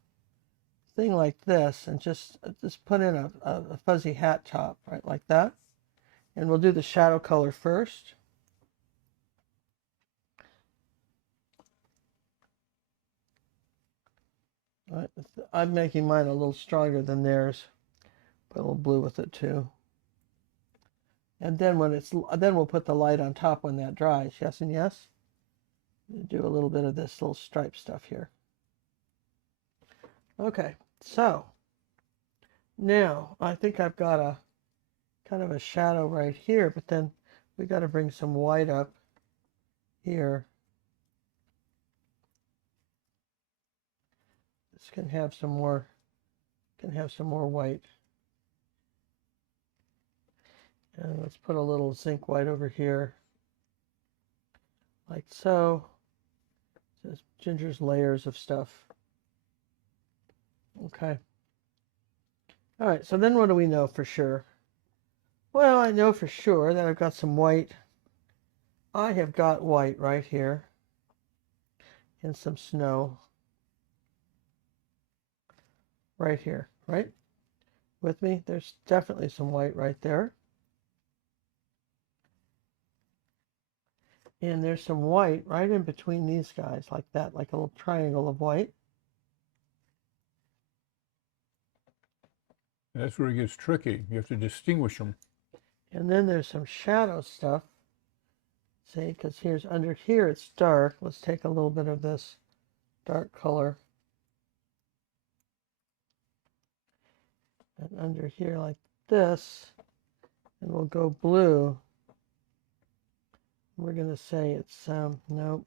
thing like this and just put in a fuzzy hat top, right, like that. And we'll do the shadow color first. Right, I'm making mine a little stronger than theirs. Put a little blue with it too. And then then we'll put the light on top when that dries. Yes and yes. Do a little bit of this little stripe stuff here. Okay, so now I think I've got a kind of a shadow right here, but then we got to bring some white up here. This can have some more white. And let's put a little zinc white over here, like so. Just Ginger's layers of stuff. Okay. All right, so then what do we know for sure? Well, I know for sure that I've got some white. I have got white right here and some snow right here, right? With me? There's definitely some white right there. And there's some white right in between these guys, like that, like a little triangle of white. That's where it gets tricky. You have to distinguish them. And then there's some shadow stuff. See, because here's under here it's dark. Let's take a little bit of this dark color. And under here like this, and we'll go blue. We're going to say it's, nope.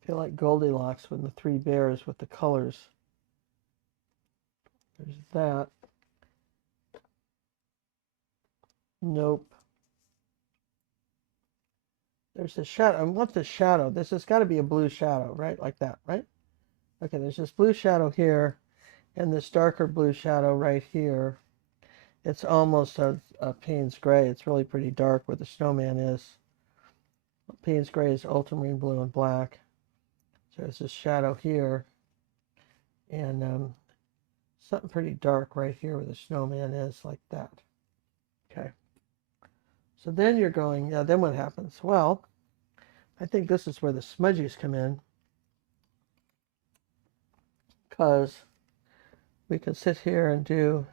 I feel like Goldilocks with the three bears with the colors. There's that. Nope. there's the shadow. I want the shadow. This has got to be a blue shadow, right? Like that, right? Okay, there's this blue shadow here and this darker blue shadow right here. It's almost a Payne's gray. It's really pretty dark where the snowman is. Payne's gray is ultramarine blue and black. So there's this shadow here and something pretty dark right here where the snowman is, like that. Okay. So then you're going, yeah, then what happens? Well, I think this is where the smudgies come in, because we can sit here and do,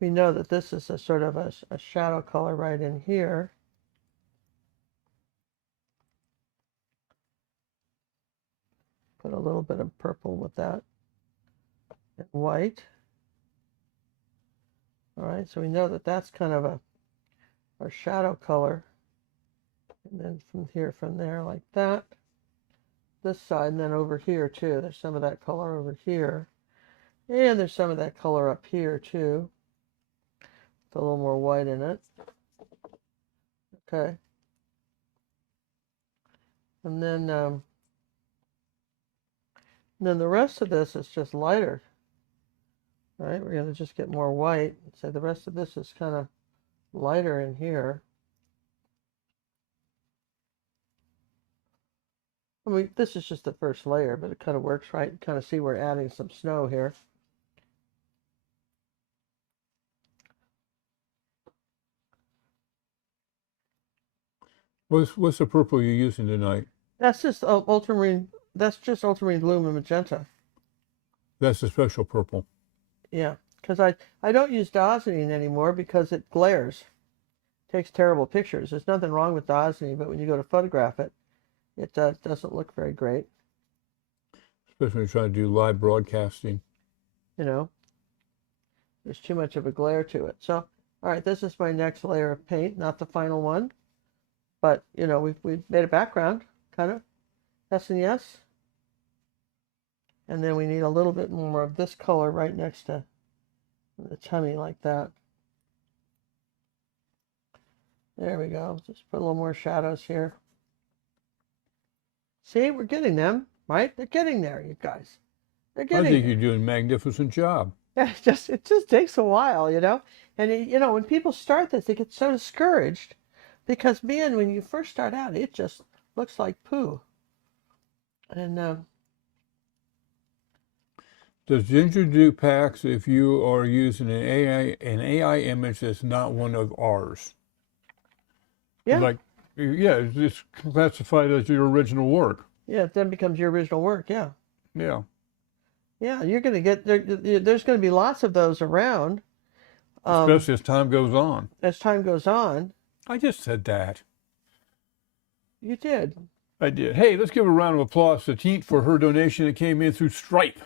we know that this is a sort of a shadow color right in here. Put a little bit of purple with that and white. All right, so we know that that's kind of our shadow color. And then from here, from there, like that. This side, and then over here too. There's some of that color over here. And there's some of that color up here too. With a little more white in it. Okay. And then the rest of this is just lighter. All right, we're going to just get more white. So the rest of this is kind of lighter in here. I mean, this is just the first layer, but it kind of works, right? You kind of see we're adding some snow here. What's the purple you're using tonight? That's just ultramarine. That's just ultramarine blue and magenta. That's a special purple. Yeah, because I don't use Dazzling anymore because it glares. Takes terrible pictures. There's nothing wrong with Dazzling, but when you go to photograph it, it doesn't look very great. Especially when you're trying to do live broadcasting. You know, there's too much of a glare to it. So, all right, this is my next layer of paint, not the final one, but you know, we've made a background, kind of, yes and yes. And then we need a little bit more of this color right next to the tummy, like that. There we go. Just put a little more shadows here. See, we're getting them, right? They're getting there, you guys. They're I getting think there. you're doing a magnificent job. Yeah, it just takes a while, you know. And you know, when people start this, they get so discouraged because, man, when you first start out, it just looks like poo. And Does Ginger do packs if you are using an AI image that's not one of ours? yeah, Like, yeah, it's classified as your original work. yeah, it then becomes your original work. Yeah, Yeah. yeah, you're gonna get there. There's gonna be lots of those around. Especially as time goes on. As time goes on. I just said that. You did. I did. Hey, let's give a round of applause to Teet for her donation that came in through Stripe.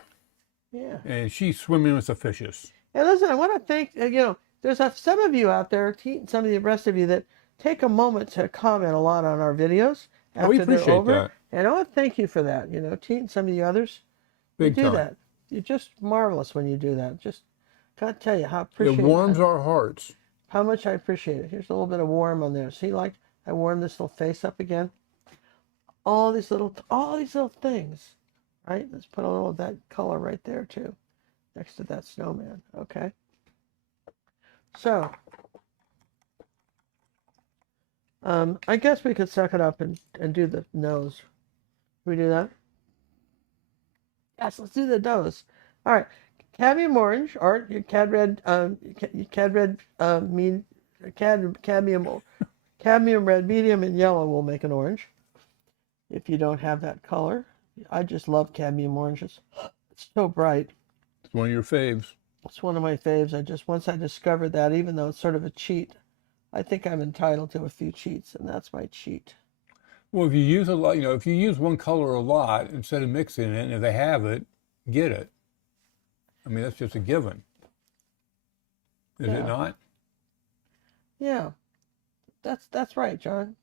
Yeah. And she's swimming with the fishes. And listen, I want to thank, you know, there's some of you out there, some of the rest of you, that take a moment to comment a lot on our videos after we they're appreciate over. that. And I want to thank you for that. You know, Teet and some of the others, Big you do time. that. You're just marvelous when you do that. Just gotta tell you how It appreciate warms our hearts. how much I appreciate it. Here's a little bit of warm on there. See, like I warmed this little face up again. All these little things, right? Let's put a little of that color right there too, next to that snowman. Okay. So, I guess we could suck it up and do the nose. Can we do that? Yes, let's do the nose. All right. Cadmium orange, or your cad red, cadmium red, medium, and yellow will make an orange. If you don't have that color, I just love cadmium oranges. It's so bright. It's one of your faves. It's one of my faves. Once I discovered that, even though it's sort of a cheat, I think I'm entitled to a few cheats, and that's my cheat. Well, if you use a lot, you know, if you use one color a lot instead of mixing it, and if they have it, get it. I mean, that's just a given. Is it not? Yeah, that's right, John.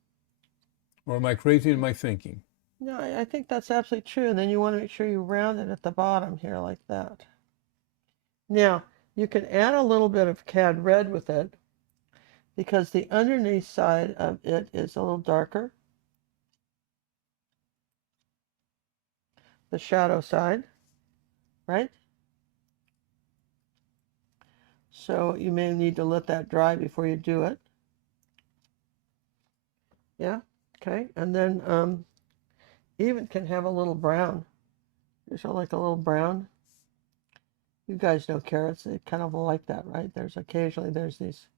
Or am I crazy in my thinking? No, I think that's absolutely true. And then you want to make sure you round it at the bottom here like that. Now, you can add a little bit of cad red with it. because the underneath side of it is a little darker. The shadow side, right? So you may need to let that dry before you do it. Yeah, okay. And then even can have a little brown. There's like a little brown. You guys know carrots, they kind of like that, right? There's occasionally there's these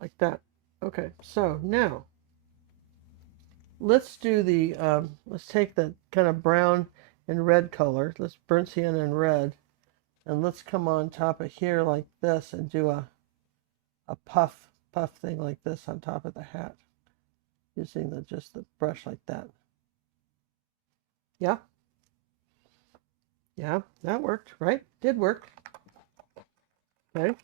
like that. Okay, so now let's do the let's take the kind of brown and red color. Let's burnt sienna and red, and let's come on top of here like this and do a puff thing like this on top of the hat using just the brush like that. Yeah, yeah, that worked, right? Did work. Okay.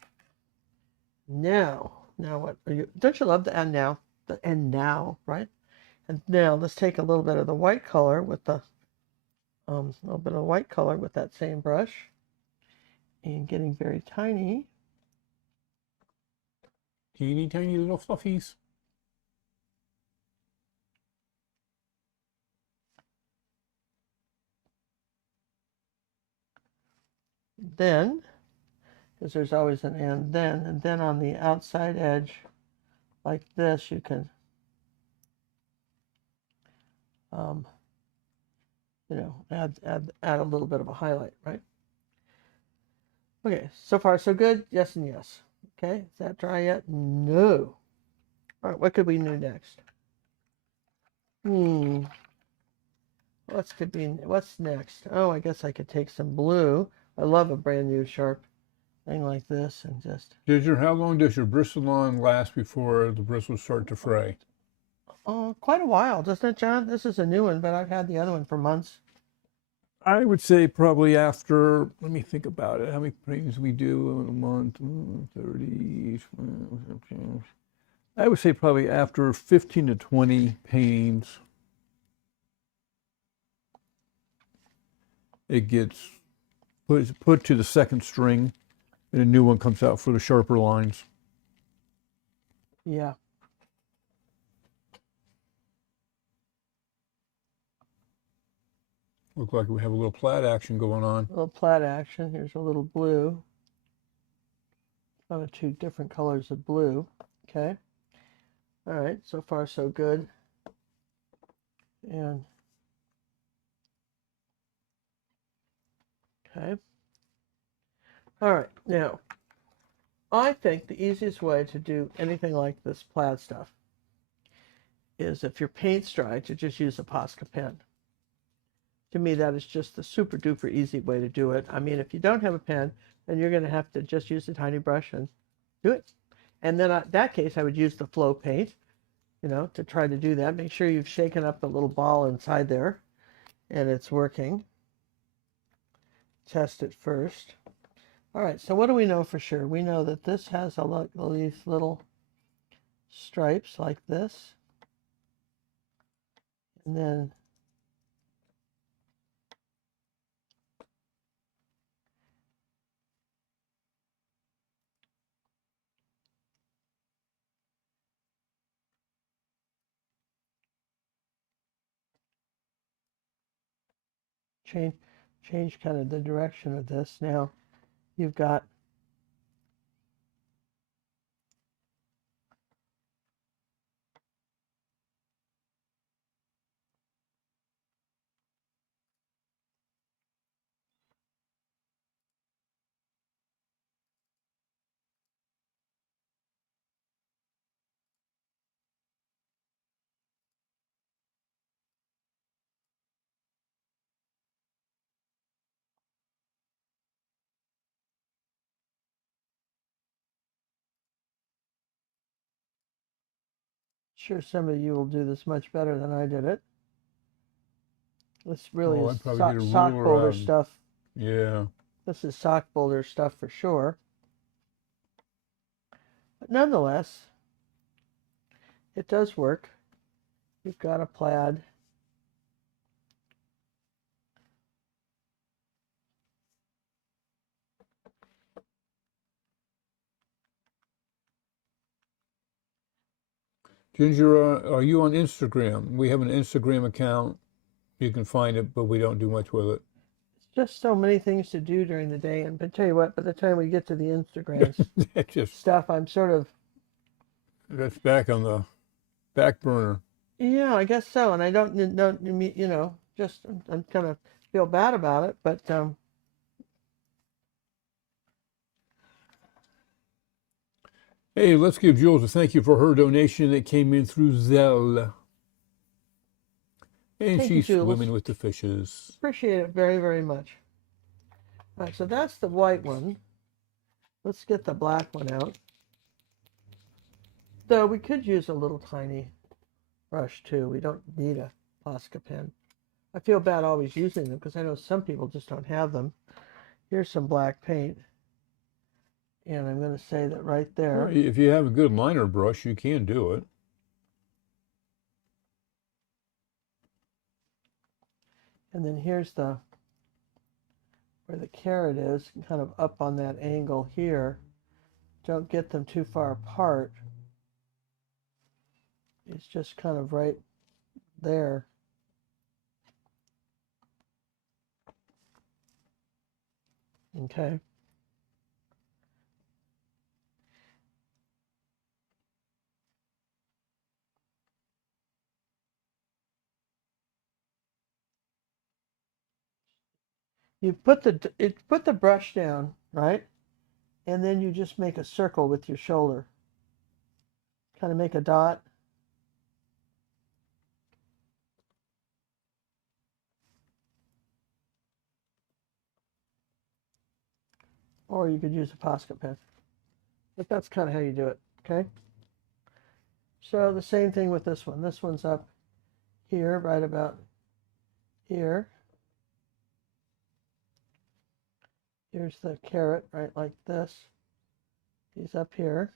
Now what are you? Don't you love the and now? The and now, right? And now let's take a little bit of the white color with the little bit of white color with that same brush, and getting very tiny. Teeny tiny little fluffies. Then, because there's always an and then on the outside edge, like this, you can, you know, add a little bit of a highlight, right? Okay, so far so good. Yes and yes. Okay, is that dry yet? No. All right, what could we do next? What's next? Oh, I guess I could take some blue. I love a brand new sharp thing like this and just. How long does your bristle line last before the bristles start to fray? Oh, quite a while, doesn't it, John? This is a new one, but I've had the other one for months. I would say probably after, let me think about it. How many paintings we do in a month? 30. I would say probably after 15 to 20 paintings, it gets put to the second string, and a new one comes out for the sharper lines. Yeah. Look like we have a little plaid action going on. A little plaid action. Here's a little blue. Two different colors of blue. Okay. All right. So far, so good. And okay. All right. Now, I think the easiest way to do anything like this plaid stuff is if your paint's dry to just use a Posca pen. To me, that is just the super duper easy way to do it. I mean, if you don't have a pen, then you're going to have to just use a tiny brush and do it. And then in that case, I would use the flow paint, you know, to try to do that. Make sure you've shaken up the little ball inside there and it's working. Test it first. All right, so what do we know for sure? We know that this has these little stripes like this. And then change kind of the direction of this. Now you've got sure some of you will do this much better than I did it. This really is I'd probably get a sock ruler boulder out. stuff. Yeah. This is sock boulder stuff for sure. But nonetheless, it does work. You've got a plaid. Ginger, are you on Instagram? We have an Instagram account. You can find it, but we don't do much with it. It's just so many things to do during the day. And I tell you what, by the time we get to the Instagrams That's just stuff, I'm sort of, that's back on the back burner. yeah, I guess so. And I don't, just I'm kind of feel bad about it. But Hey, let's give Jules a thank you for her donation that came in through Zelle. And thank you, she's swimming Jules. with the fishes. Appreciate it very, very much. All right, so that's the white one. Let's get the black one out. Though we could use a little tiny brush too. We don't need a Posca pen. I feel bad always using them because I know some people just don't have them. Here's some black paint. And I'm going to say that right there. Well, if you have a good liner brush, you can do it. And then here's the where the carrot is, kind of up on that angle here. Don't get them too far apart. It's just kind of right there. Okay. You put the brush down, right? And then you just make a circle with your shoulder. Kind of make a dot. Or you could use a Posca pen. But that's kind of how you do it, okay? So the same thing with this one. This one's up here, right about here. Here's the carrot, right like this. He's up here.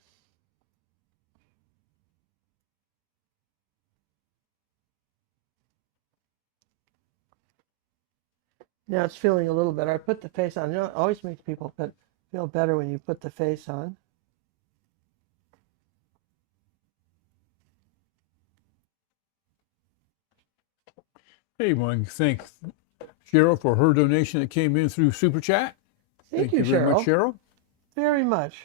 Now it's feeling a little better. I put the face on. You know, it always makes people feel better when you put the face on. Hey, want to thank Cheryl for her donation that came in through Super Chat. Thank you, very much, Cheryl. Cheryl. Very much.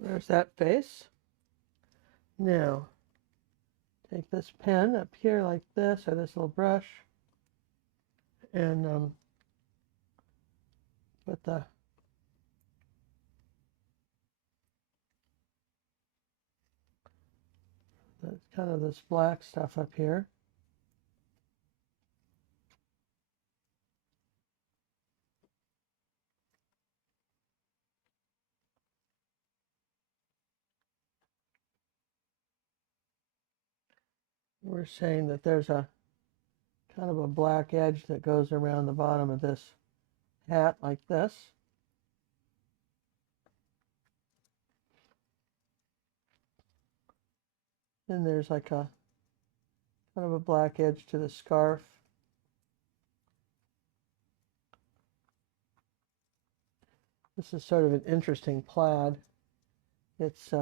There's that face. Now, take this pen up here like this, or this little brush, and put the kind of this black stuff up here. We're saying that there's a kind of a black edge that goes around the bottom of this hat like this. Then there's like a kind of a black edge to the scarf. This is sort of an interesting plaid. It's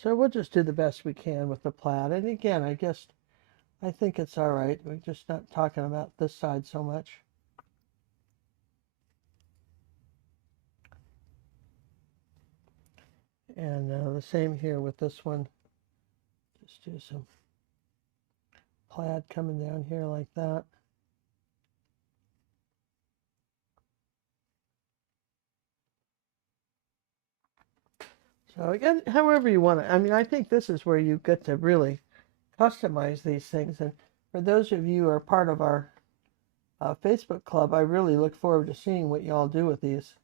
so we'll just do the best we can with the plaid. And again, I think it's all right. We're just not talking about this side so much. And the same here with this one. Just do some plaid coming down here like that. So again, however you want to. I mean, I think this is where you get to really customize these things. And for those of you who are part of our Facebook club, I really look forward to seeing what y'all do with these.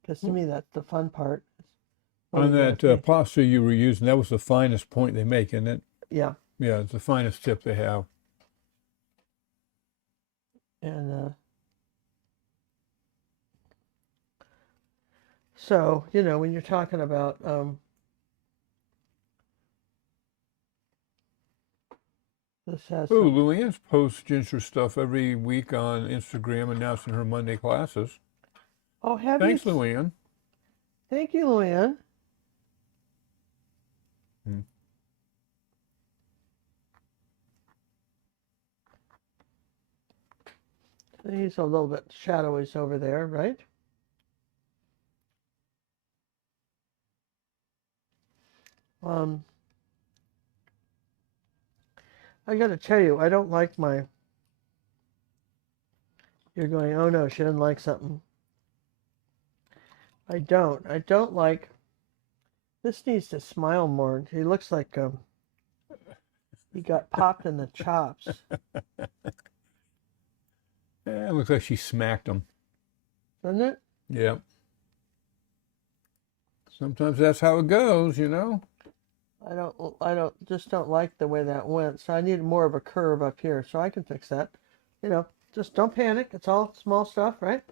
Because to me, that's the fun part. On that pasta you were using, that was the finest point they make, isn't it? Yeah. Yeah, it's the finest tip they have. And So, you know, when you're talking about this has Oh, some. Luann's posts ginger stuff every week on Instagram announcing her Monday classes. Oh, have you? Thanks, Luann. Thank you, Luann. Hmm. He's a little bit shadowy over there, right? Um, I got to tell you, I don't like my. You're going, oh no, she didn't like something. I don't. I don't like. This needs to smile more. He looks like he got popped in the chops. It looks like she smacked him. Doesn't it? Yeah. Sometimes that's how it goes, you know. Just don't like the way that went. So I need more of a curve up here, so I can fix that. You know, just don't panic. It's all small stuff, right?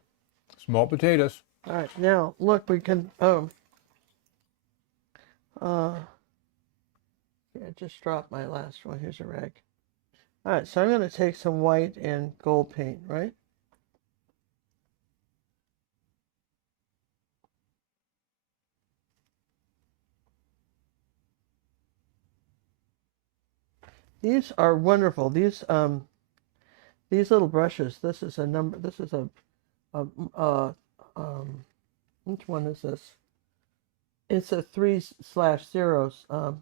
Small potatoes. All right, now look, we can yeah, just dropped my last one. Here's a rag. All right, so I'm going to take some white and gold paint, right? These are wonderful. These little brushes. This is a number. This is a which one is this? It's a 3/0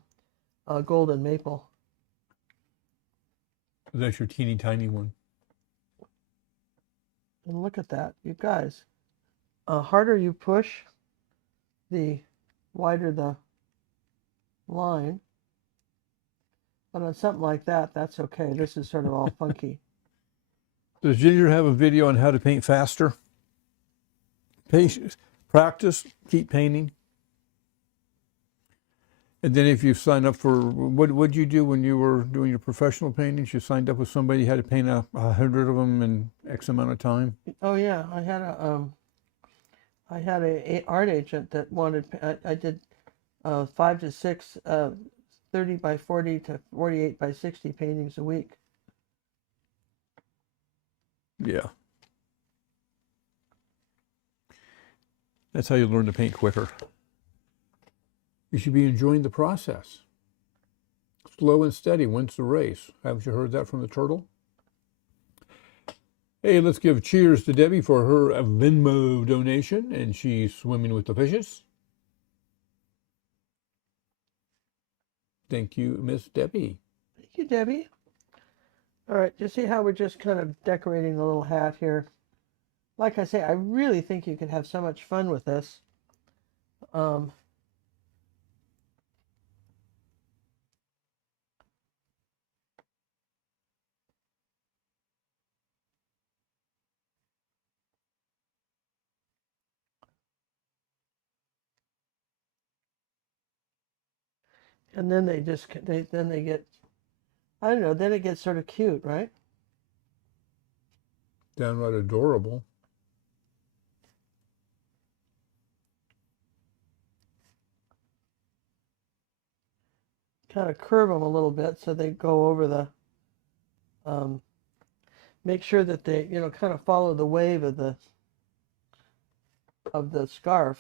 golden maple. That's your teeny tiny one. And look at that, you guys. Harder you push, the wider the line. But on something like that, that's okay. This is sort of all funky. Does Ginger have a video on how to paint faster? Patience, practice, keep painting. And then if you sign up for, what did you do when you were doing your professional paintings? You signed up with somebody, you had to paint 100 of them in X amount of time? Oh yeah, I had a art agent that wanted. I did 5 to 6, 30 by 40 to 48 by 60 paintings a week. Yeah. That's how you learn to paint quicker. You should be enjoying the process. Slow and steady wins the race. Haven't you heard that from the turtle? Hey, let's give cheers to Debbie for her Venmo donation, and she's swimming with the fishes. Thank you, Miss Debbie. Thank you, Debbie. All right, you see how we're just kind of decorating the little hat here? Like I say, I really think you could have so much fun with this. And then they just then they get, I don't know, then it gets sort of cute, right? Downright adorable. Kind of curve them a little bit so they go over the, make sure that they, you know, kind of follow the wave of the scarf.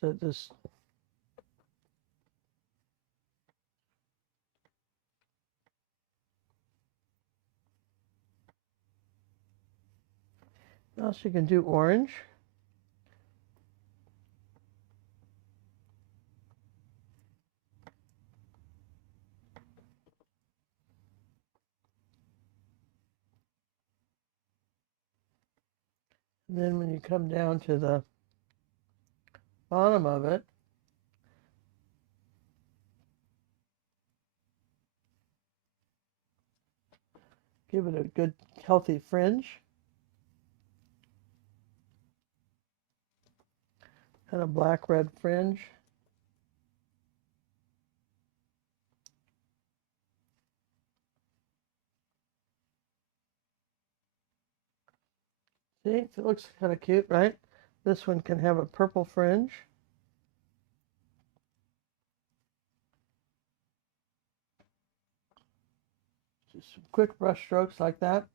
So just now she can do orange. And then when you come down to the bottom of it, give it a good healthy fringe. Kind of black red fringe. See, it looks kind of cute, right? This one can have a purple fringe. Just some quick brush strokes like that.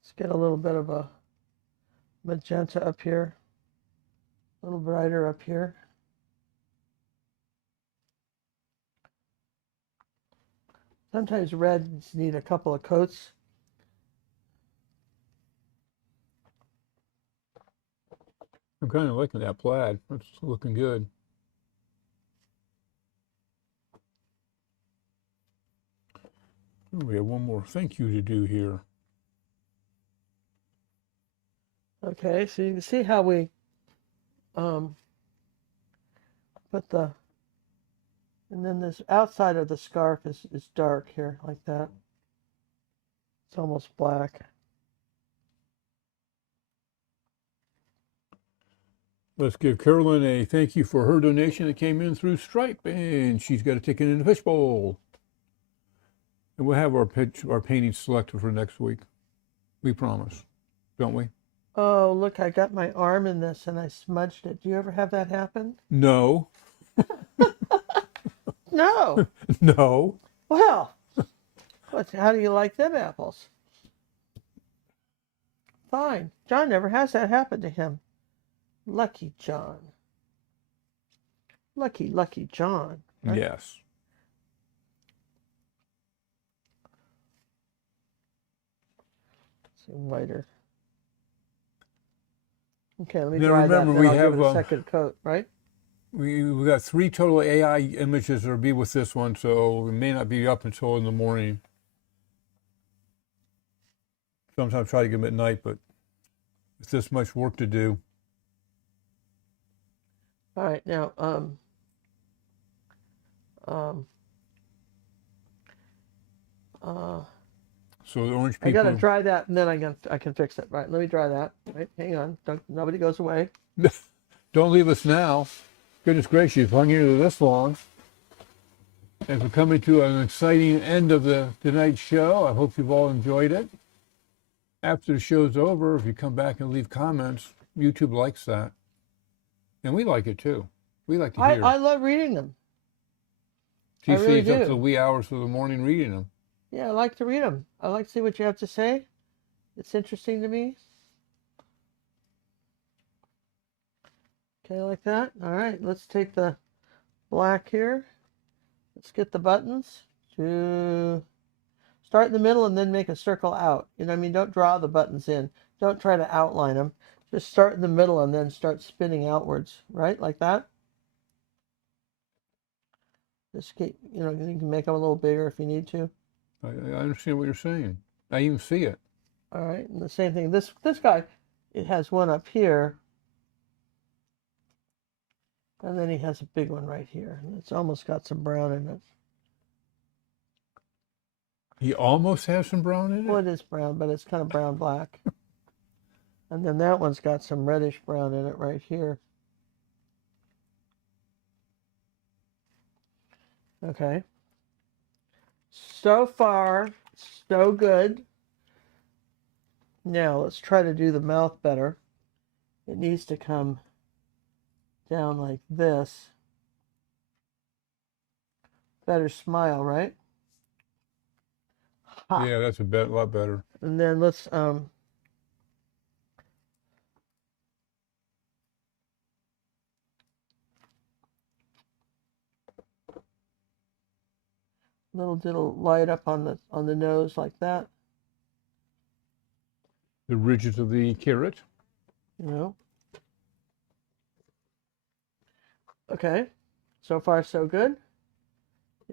Let's get a little bit of a magenta up here, a little brighter up here. Sometimes reds need a couple of coats. I'm kind of liking that plaid. It's looking good. Oh, we have one more thank you to do here. Okay, so you can see how we put the, and then this outside of the scarf is dark here, like that. It's almost black. Let's give Carolyn a thank you for her donation that came in through Stripe, and she's got a ticket in the fishbowl. And we'll have our paintings selected for next week. We promise, don't we? Oh, look, I got my arm in this and I smudged it. Do you ever have that happen? No. No. No. Well, how do you like them apples? Fine. John never has that happen to him. Lucky John. Lucky John. Right? Yes. See, lighter. Okay, let me Now dry that, remember, and then we I'll have give it a second coat, right? we got 3 total AI images that'll be with this one, so it may not be up until in the morning. Sometimes try to get them at night, but it's this much work to do. All right, now, So the orange I gotta people. dry that, and then I can fix it. Right, let me dry that. Right, hang on. Nobody goes away. Don't leave us now. Goodness gracious, you've hung here this long. As we're coming to an exciting end of tonight's show, I hope you've all enjoyed it. After the show's over, if you come back and leave comments, YouTube likes that. And we like it too. We like to hear. I love reading them. She I really stays up do. till wee hours of the morning reading them. Yeah, I like to read them. I like to see what you have to say. It's interesting to me. Okay, like that. All right, let's take the black here. Let's get the buttons to start in the middle and then make a circle out. You know what I mean? Don't draw the buttons in. Don't try to outline them. Just start in the middle and then start spinning outwards, right? Like that. Just keep, you can make them a little bigger if you need to. I understand what you're saying. I even see it. All right, and the same thing. This guy, it has one up here, and then he has a big one right here. And it's almost got some brown in it. He almost has some brown in it? Well, it is brown, but it's kind of brown-black. And then that one's got some reddish brown in it right here. Okay. So far, so good. Now, let's try to do the mouth better. It needs to come down like this. Better smile, right? Ha. Yeah, that's a lot better. And then let's little light up on the nose like that. The ridges of the carrot. Okay. So far, so good.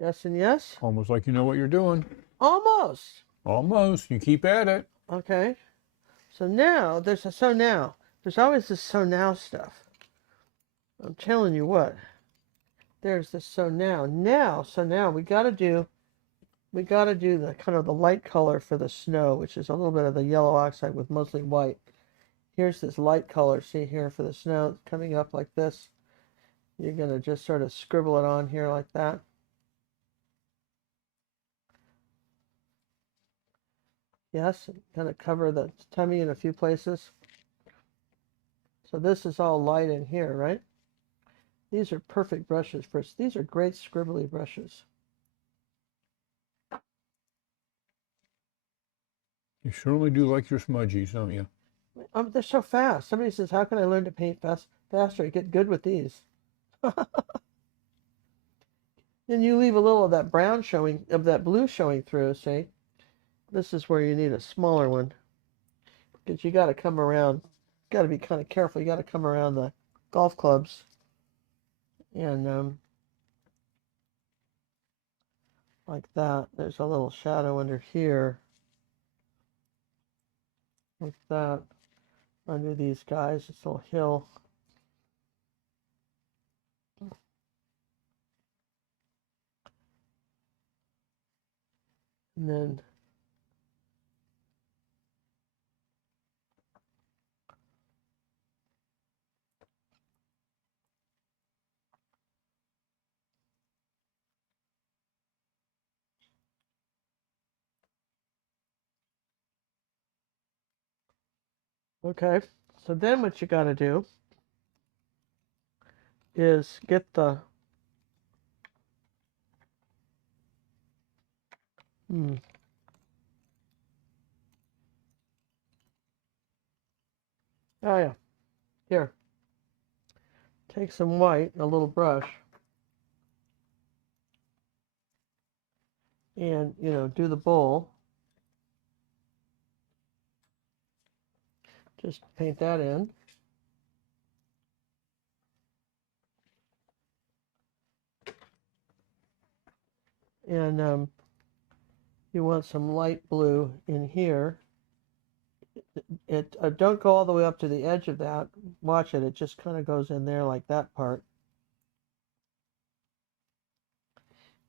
Yes and yes. Almost like you know what you're doing. Almost. Almost. You keep at it. Okay. So now, there's always this so now stuff. I'm telling you what. There's this so now. So now we got to do the kind of the light color for the snow, which is a little bit of the yellow oxide with mostly white. Here's this light color, see here, for the snow coming up like this. You're going to just sort of scribble it on here like that. Yes, kind of cover the tummy in a few places. So this is all light in here, right? These are perfect brushes for, these are great scribbly brushes. You certainly do like your smudgies, don't you? They're so fast. Somebody says, how can I learn to paint faster? I get good with these. Then you leave a little of that brown showing, of that blue showing through, see? This is where you need a smaller one. Because you got to come around, got to be kind of careful. You got to come around the golf clubs. And like that. There's a little shadow under here. Like that. Under these guys, this little hill. And then okay, so then what you got to do is get the oh yeah, here, take some white and a little brush and do the bowl. Just paint that in. And you want some light blue in here. Don't go all the way up to the edge of that. Watch it. It just kind of goes in there like that part.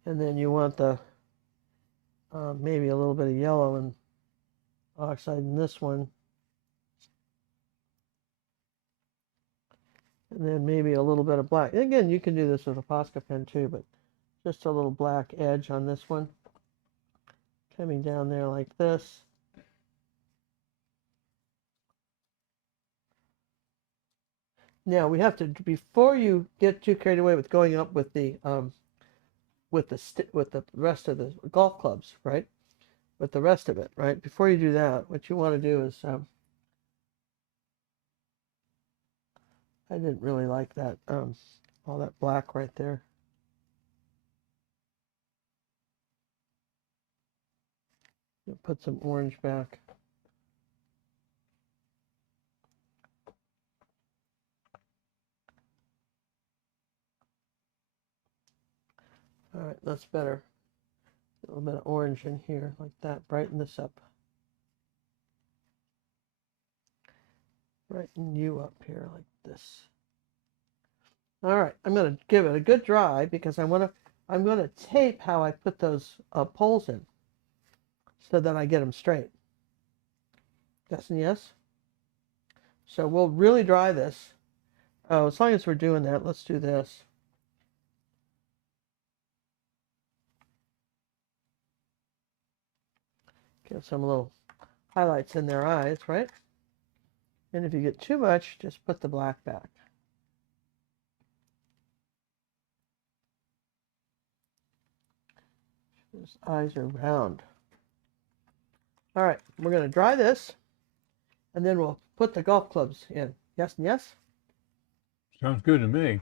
And then you want the maybe a little bit of yellow and oxide in this one. And then maybe a little bit of black. And again, you can do this with a Posca pen too, but just a little black edge on this one. Coming down there like this. Now we have to, before you get too carried away with going up with the rest of the golf clubs, right? With the rest of it, right? Before you do that, what you want to do is, I didn't really like that, all that black right there. Put some orange back. All right, that's better. A little bit of orange in here, like that. Brighten this up. Brighten you up here, like this. All right, I'm going to give it a good dry because I'm going to tape how I put those poles in so that I get them straight. Yes and yes. So we'll really dry this. Oh, as long as we're doing that, let's do this. Give some little highlights in their eyes, right? And if you get too much, just put the black back. His eyes are round. All right, we're going to dry this, and then we'll put the golf clubs in. Yes and yes? Sounds good to me.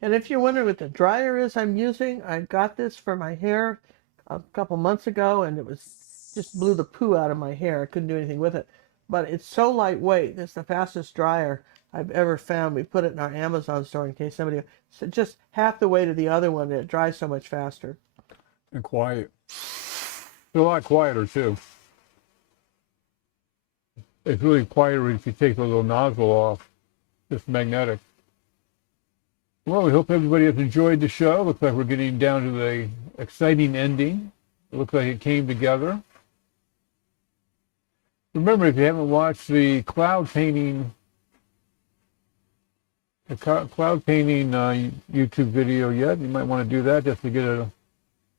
And if you're wondering what the dryer is I'm using, I got this for my hair a couple months ago, and it was just blew the poo out of my hair. I couldn't do anything with it. But it's so lightweight. It's the fastest dryer I've ever found. We put it in our Amazon store in case somebody... So just half the weight of the other one, and it dries so much faster. And quiet. It's a lot quieter, too. It's really quieter if you take the little nozzle off. It's magnetic. Well, we hope everybody has enjoyed the show. Looks like we're getting down to the exciting ending. It looks like it came together. Remember, if you haven't watched the cloud painting YouTube video yet, you might want to do that just to get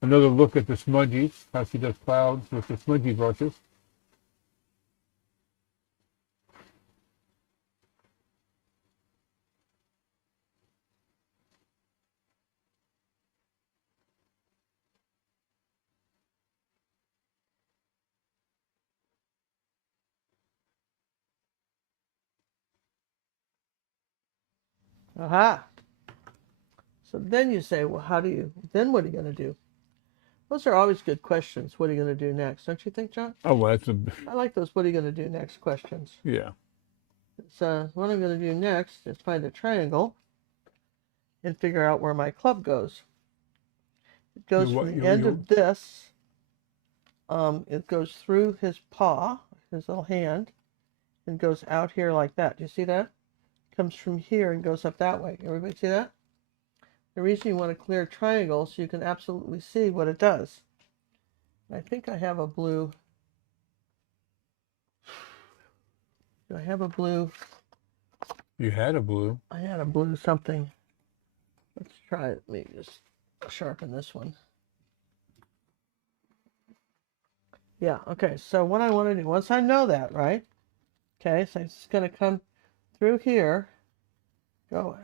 another look at the Smudgy, how she does clouds with the Smudgy brushes. Aha. So then you say, well, then what are you going to do? Those are always good questions. What are you going to do next? Don't you think, John? Oh, well, that's I like those what are you going to do next questions. yeah. So what I'm going to do next is find a triangle and figure out where my club goes. It goes from the end of this. It goes through his paw, his little hand, and goes out here like that. Do you see that? Comes from here and goes up that way. Everybody see that? The reason you want a clear triangle so you can absolutely see what it does. I think I have a blue. Do I have a blue? You had a blue. I had a blue something. Let's try it. Let me just sharpen this one. Yeah, okay. So what I want to do, once I know that, right? Okay, so it's going to come through here. Go.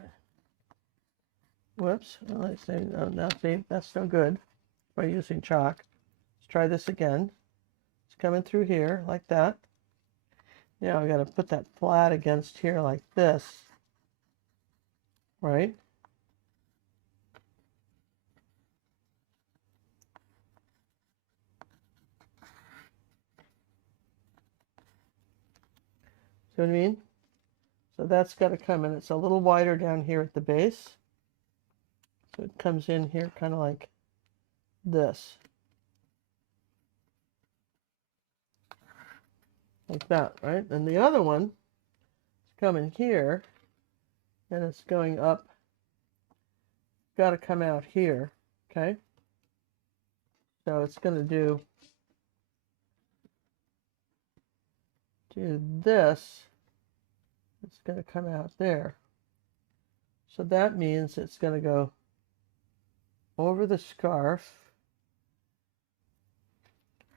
Whoops. Well, let's say, no, now see, that's no good by using chalk. Let's try this again. It's coming through here like that. Now I got to put that flat against here like this. Right? See what I mean? So that's got to come in. It's a little wider down here at the base. So it comes in here kind of like this. Like that, right? And the other one is coming here and it's going up. Got to come out here, okay? So it's going to do this. It's going to come out there. So that means it's going to go over the scarf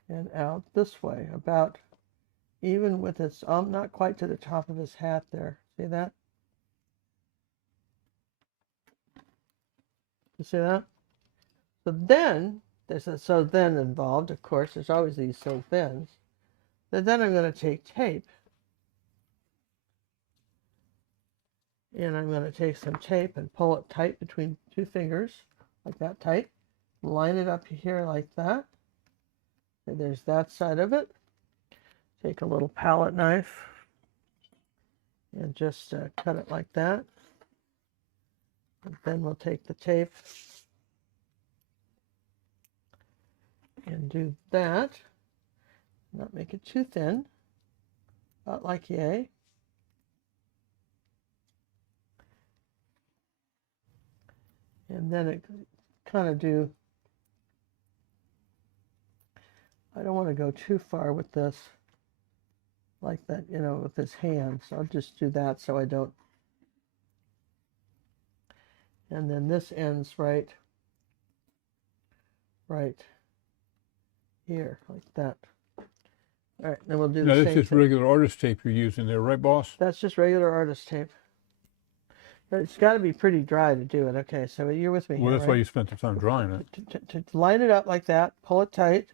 and out this way, about even with its, not quite to the top of his hat there. See that? You see that? So then, there's a so then involved, of course. There's always these so thens. But then I'm going to take tape. And I'm going to take some tape and pull it tight between two fingers, like that tight. Line it up here like that. And there's that side of it. Take a little palette knife and just cut it like that. And then we'll take the tape and do that. Not make it too thin, about like yay. And then it kind of do, I don't want to go too far with this, like that, you know, with his hand. So I'll just do that so I don't. And then this ends right here, like that. All right, then we'll do the same thing. Now, this is regular artist tape you're using there, right, boss? That's just regular artist tape. But it's got to be pretty dry to do it. Okay, so you're with me Well, here, that's right? why you spent the time drying it. To line it up like that, pull it tight,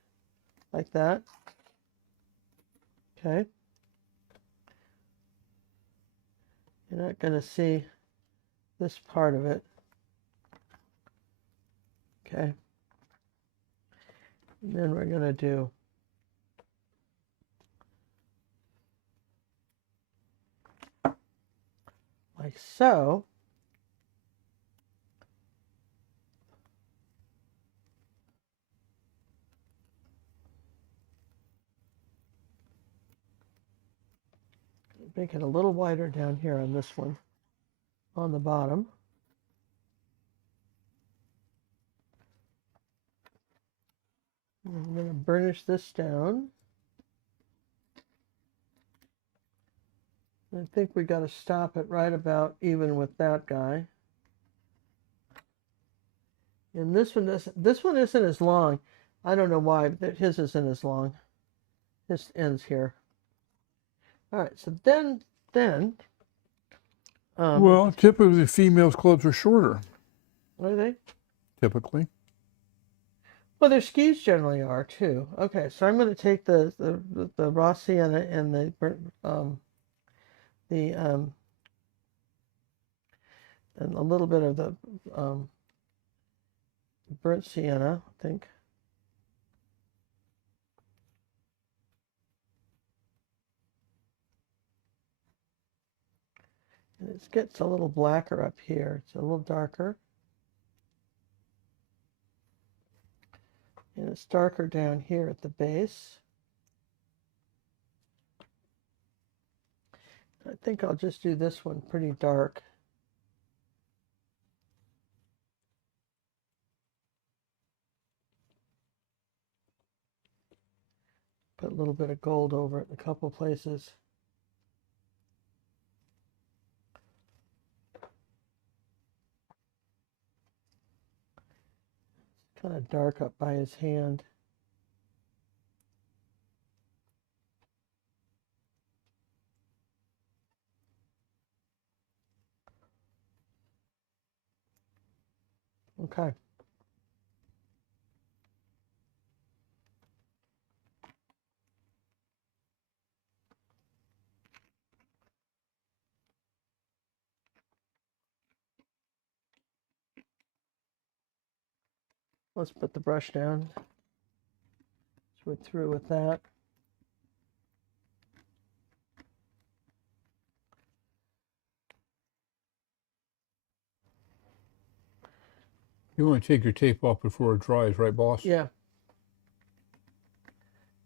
like that. Okay. You're not going to see this part of it. Okay. And then we're going to do like so. Make it a little wider down here on this one, on the bottom. I'm going to burnish this down. I think we got to stop it right about even with that guy. And this one isn't as long. I don't know why, but his isn't as long. This ends here. All right, so then Well, typically females' clubs are shorter. what are they? Typically. Well, their skis generally are too. Okay, so I'm going to take the raw sienna and the and a little bit of the burnt sienna, I think. And it gets a little blacker up here. It's a little darker. And it's darker down here at the base. I think I'll just do this one pretty dark. Put a little bit of gold over it in a couple places. Kind of dark up by his hand. Okay. Let's put the brush down. So we're through with that. You want to take your tape off before it dries, right, boss? Yeah.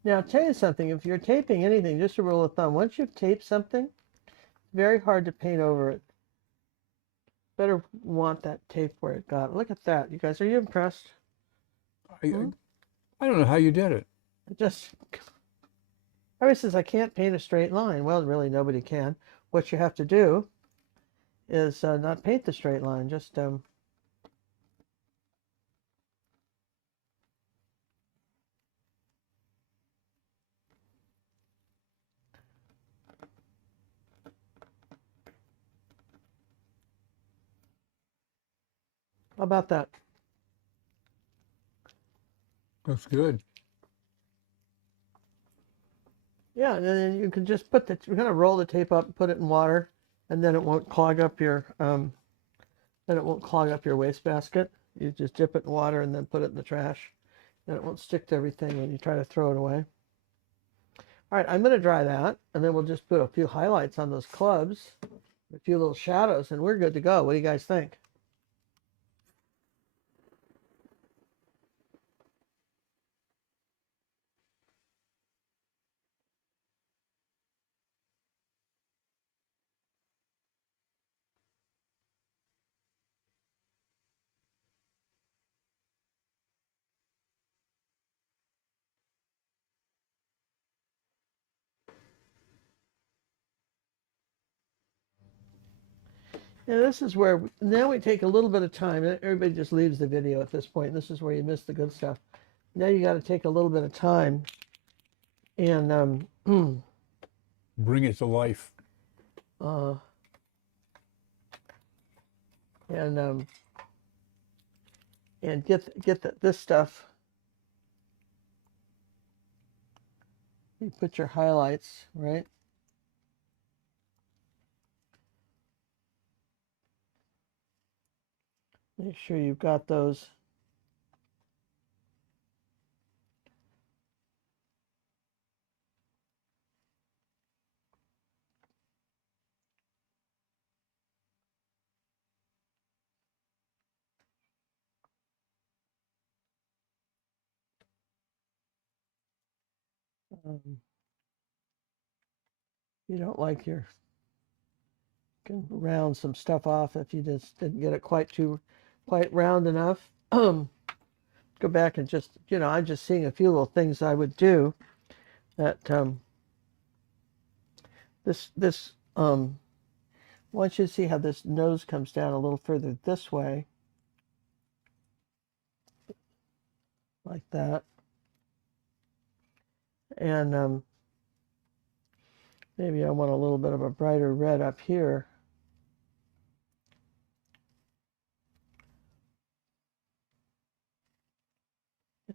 Now, I'll tell you something. If you're taping anything, just a rule of thumb, once you've taped something, it's very hard to paint over it. Better want that tape where it got. Look at that. You guys, are you impressed? I don't know how you did it. It just, everybody says I can't paint a straight line. Well, really, nobody can. What you have to do is not paint the straight line. Just how about that? That's good. Yeah, and then you can just put we're gonna roll the tape up and put it in water, and then it won't clog up your wastebasket. You just dip it in water and then put it in the trash, and it won't stick to everything when you try to throw it away. All right, I'm gonna dry that, and then we'll just put a few highlights on those clubs, a few little shadows, and we're good to go. What do you guys think? Yeah, this is where now we take a little bit of time. Everybody just leaves the video at this point. This is where you miss the good stuff. Now you got to take a little bit of time and Bring it to life. uh, and get this stuff. You put your highlights right. Make sure you've got those. You don't like your, can round some stuff off if you just didn't get it quite round enough. Go back and just, I'm just seeing a few little things I would do that this I want you to see how this nose comes down a little further this way. like that. And maybe I want a little bit of a brighter red up here.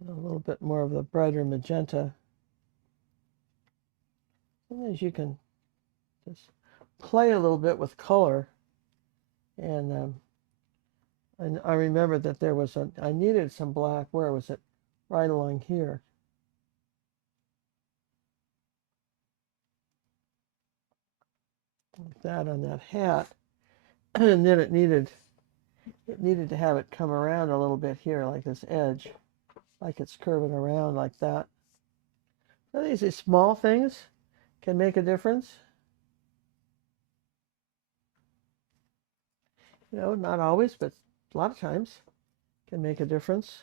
And a little bit more of the brighter magenta. Sometimes you can just play a little bit with color. And I remember that there was I needed some black. Where was it? Right along here. Like that on that hat. And then it needed to have it come around a little bit here, like this edge, like it's curving around like that. So these small things can make a difference. You know, not always, but a lot of times can make a difference.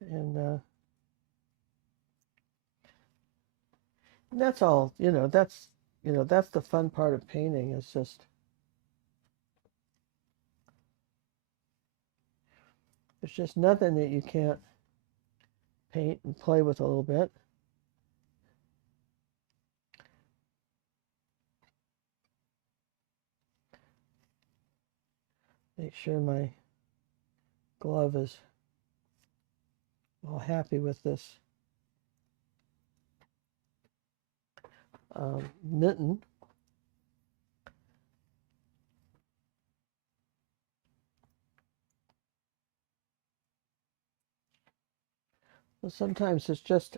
And that's all, that's the fun part of painting, is just there's just nothing that you can't paint and play with a little bit. Make sure my glove is all happy with this mitten. So sometimes it's just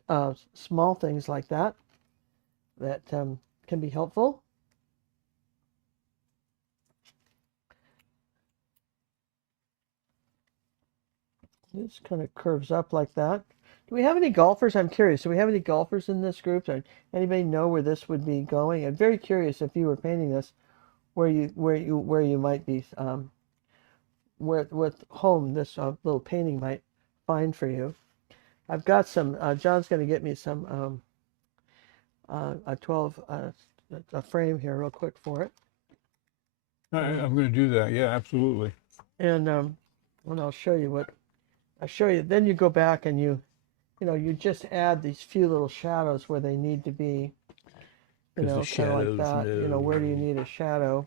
small things like that that can be helpful. It just kind of curves up like that. Do we have any golfers? I'm curious. Do we have any golfers in this group? Does anybody know where this would be going? I'm very curious, if you were painting this, where you might be, what home this little painting might find for you. I've got some. John's going to get me some a 12 a frame here real quick for it. I'm going to do that. Yeah, absolutely. And I'll show you what. I'll show you. Then you go back and you just add these few little shadows where they need to be. Kind of like that. Where do you need a shadow?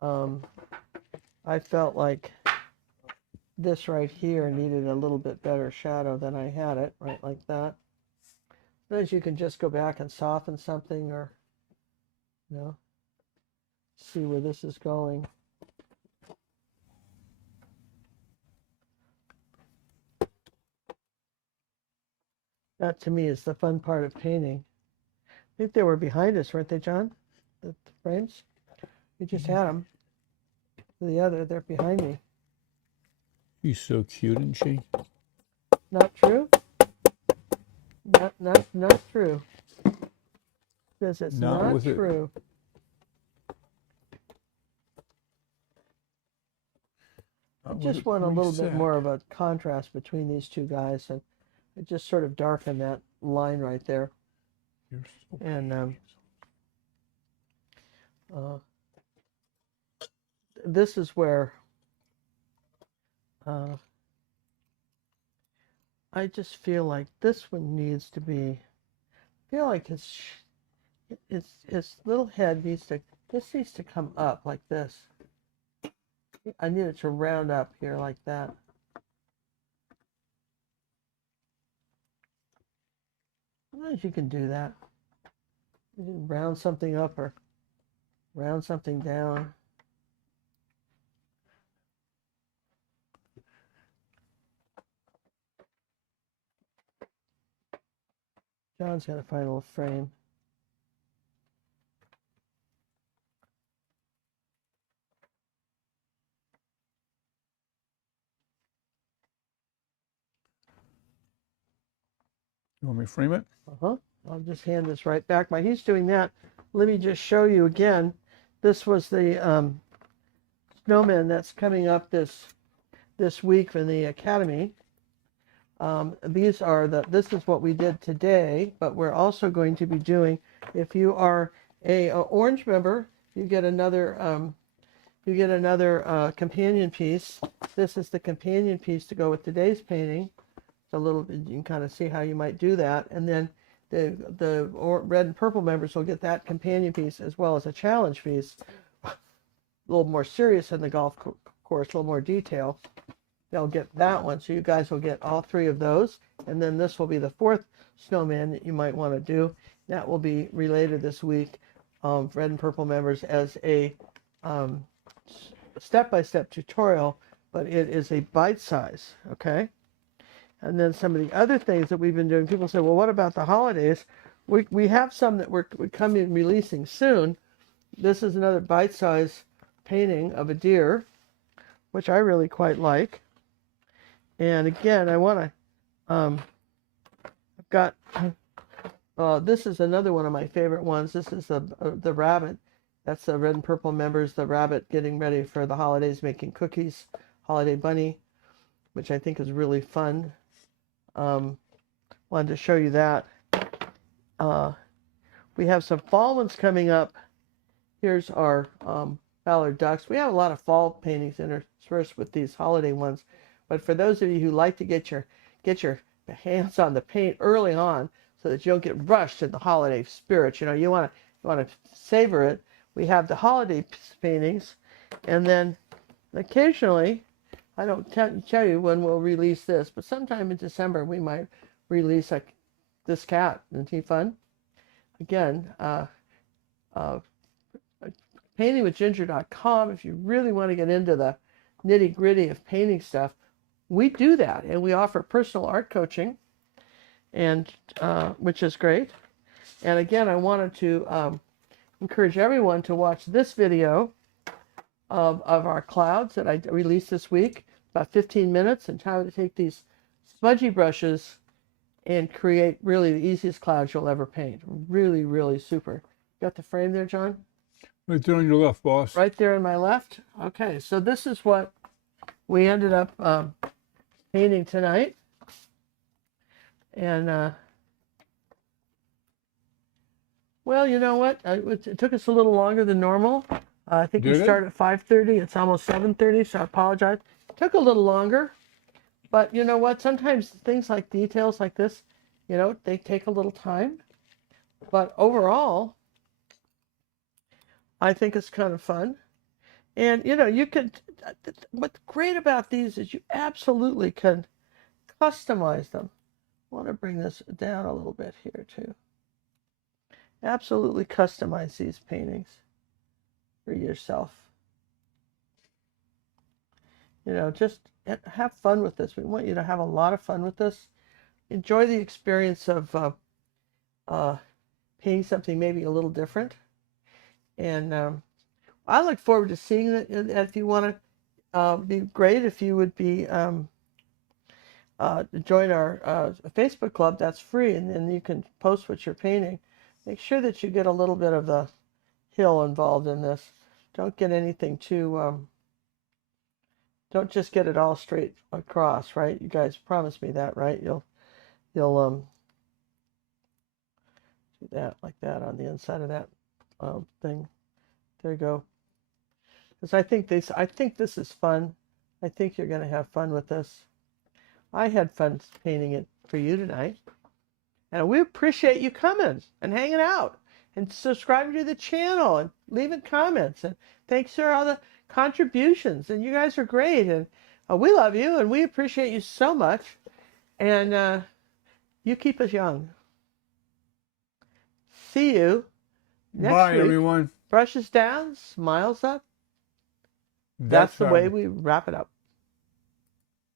I felt like this right here needed a little bit better shadow than I had it, right like that. Sometimes you can just go back and soften something, or see where this is going. That to me is the fun part of painting. I think they were behind us, weren't they, John? The frames? You just had them. They're behind me. She's so cute, isn't she? Not true? Not true. Says it's not true. I just want a little bit more of a contrast between these two guys, and I just sort of darken that line right there. And this is where I just feel like this one needs to be. I feel like its little head needs to come up like this. I need it to round up here like that. Sometimes you can do that. You can round something up or round something down. John's got to find a little frame. You want me to frame it? I'll just hand this right back. While he's doing that, let me just show you again. This was the snowman that's coming up this week in the academy. This is what we did today, but we're also going to be doing, if you are a orange member, you get another companion piece. This is the companion piece to go with today's painting. It's a little bit, you can kind of see how you might do that. And then the red and purple members will get that companion piece as well as a challenge piece. A little more serious in the golf course, a little more detail. They'll get that one. So you guys will get all three of those. And then this will be the fourth snowman that you might want to do. That will be related this week, red and purple members, as a step-by-step tutorial, but it is a bite size, okay? And then some of the other things that we've been doing, people say, well, what about the holidays? We have some that we're coming releasing soon. This is another bite size painting of a deer, which I really quite like. And again, I want to, I've got, this is another one of my favorite ones. This is the rabbit. That's the red and purple members, the rabbit getting ready for the holidays, making cookies, holiday bunny, which I think is really fun. Wanted to show you that. We have some fall ones coming up. Here's our mallard ducks. We have a lot of fall paintings interspersed with these holiday ones. But for those of you who like to get your hands on the paint early on so that you don't get rushed in the holiday spirit, you know, you want to savor it. We have the holiday paintings, and then occasionally, I don't tell you when we'll release this, but sometime in December we might release this cat. Isn't he fun? Again, paintingwithginger.com. If you really want to get into the nitty-gritty of painting stuff, we do that, and we offer personal art coaching, and which is great. And again, I wanted to encourage everyone to watch this video of our clouds that I released this week, about 15 minutes, and how to take these smudgy brushes and create really the easiest clouds you'll ever paint. Really, really super. Got the frame there, John? Right there on your left, boss. Right there on my left. Okay, so this is what we ended up painting tonight. And well, you know what? It took us a little longer than normal. I think we started at 5:30. It's almost 7:30, so I apologize. It took a little longer, but you know what? Sometimes things like details like this, you know, they take a little time. But overall, I think it's kind of fun. And you know, you could. What's great about these is you absolutely can customize them. I want to bring this down a little bit here too. Absolutely customize these paintings for yourself. You know, just have fun with this. We want you to have a lot of fun with this. Enjoy the experience of painting something maybe a little different. And I look forward to seeing that. If you want to, be great if you would be join our Facebook club. That's free, and then you can post what you're painting. Make sure that you get a little bit of the hill involved in this. Don't get anything too, don't just get it all straight across, right? You guys promised me that, right? You'll do that like that on the inside of that thing. There you go. Because I think this is fun. I think you're going to have fun with this. I had fun painting it for you tonight. And we appreciate you coming and hanging out and subscribing to the channel and leaving comments. And thanks for all the contributions. And you guys are great. And we love you and we appreciate you so much. And you keep us young. See you next week. Bye, everyone. Brushes down, smiles up. That's the way we wrap it up.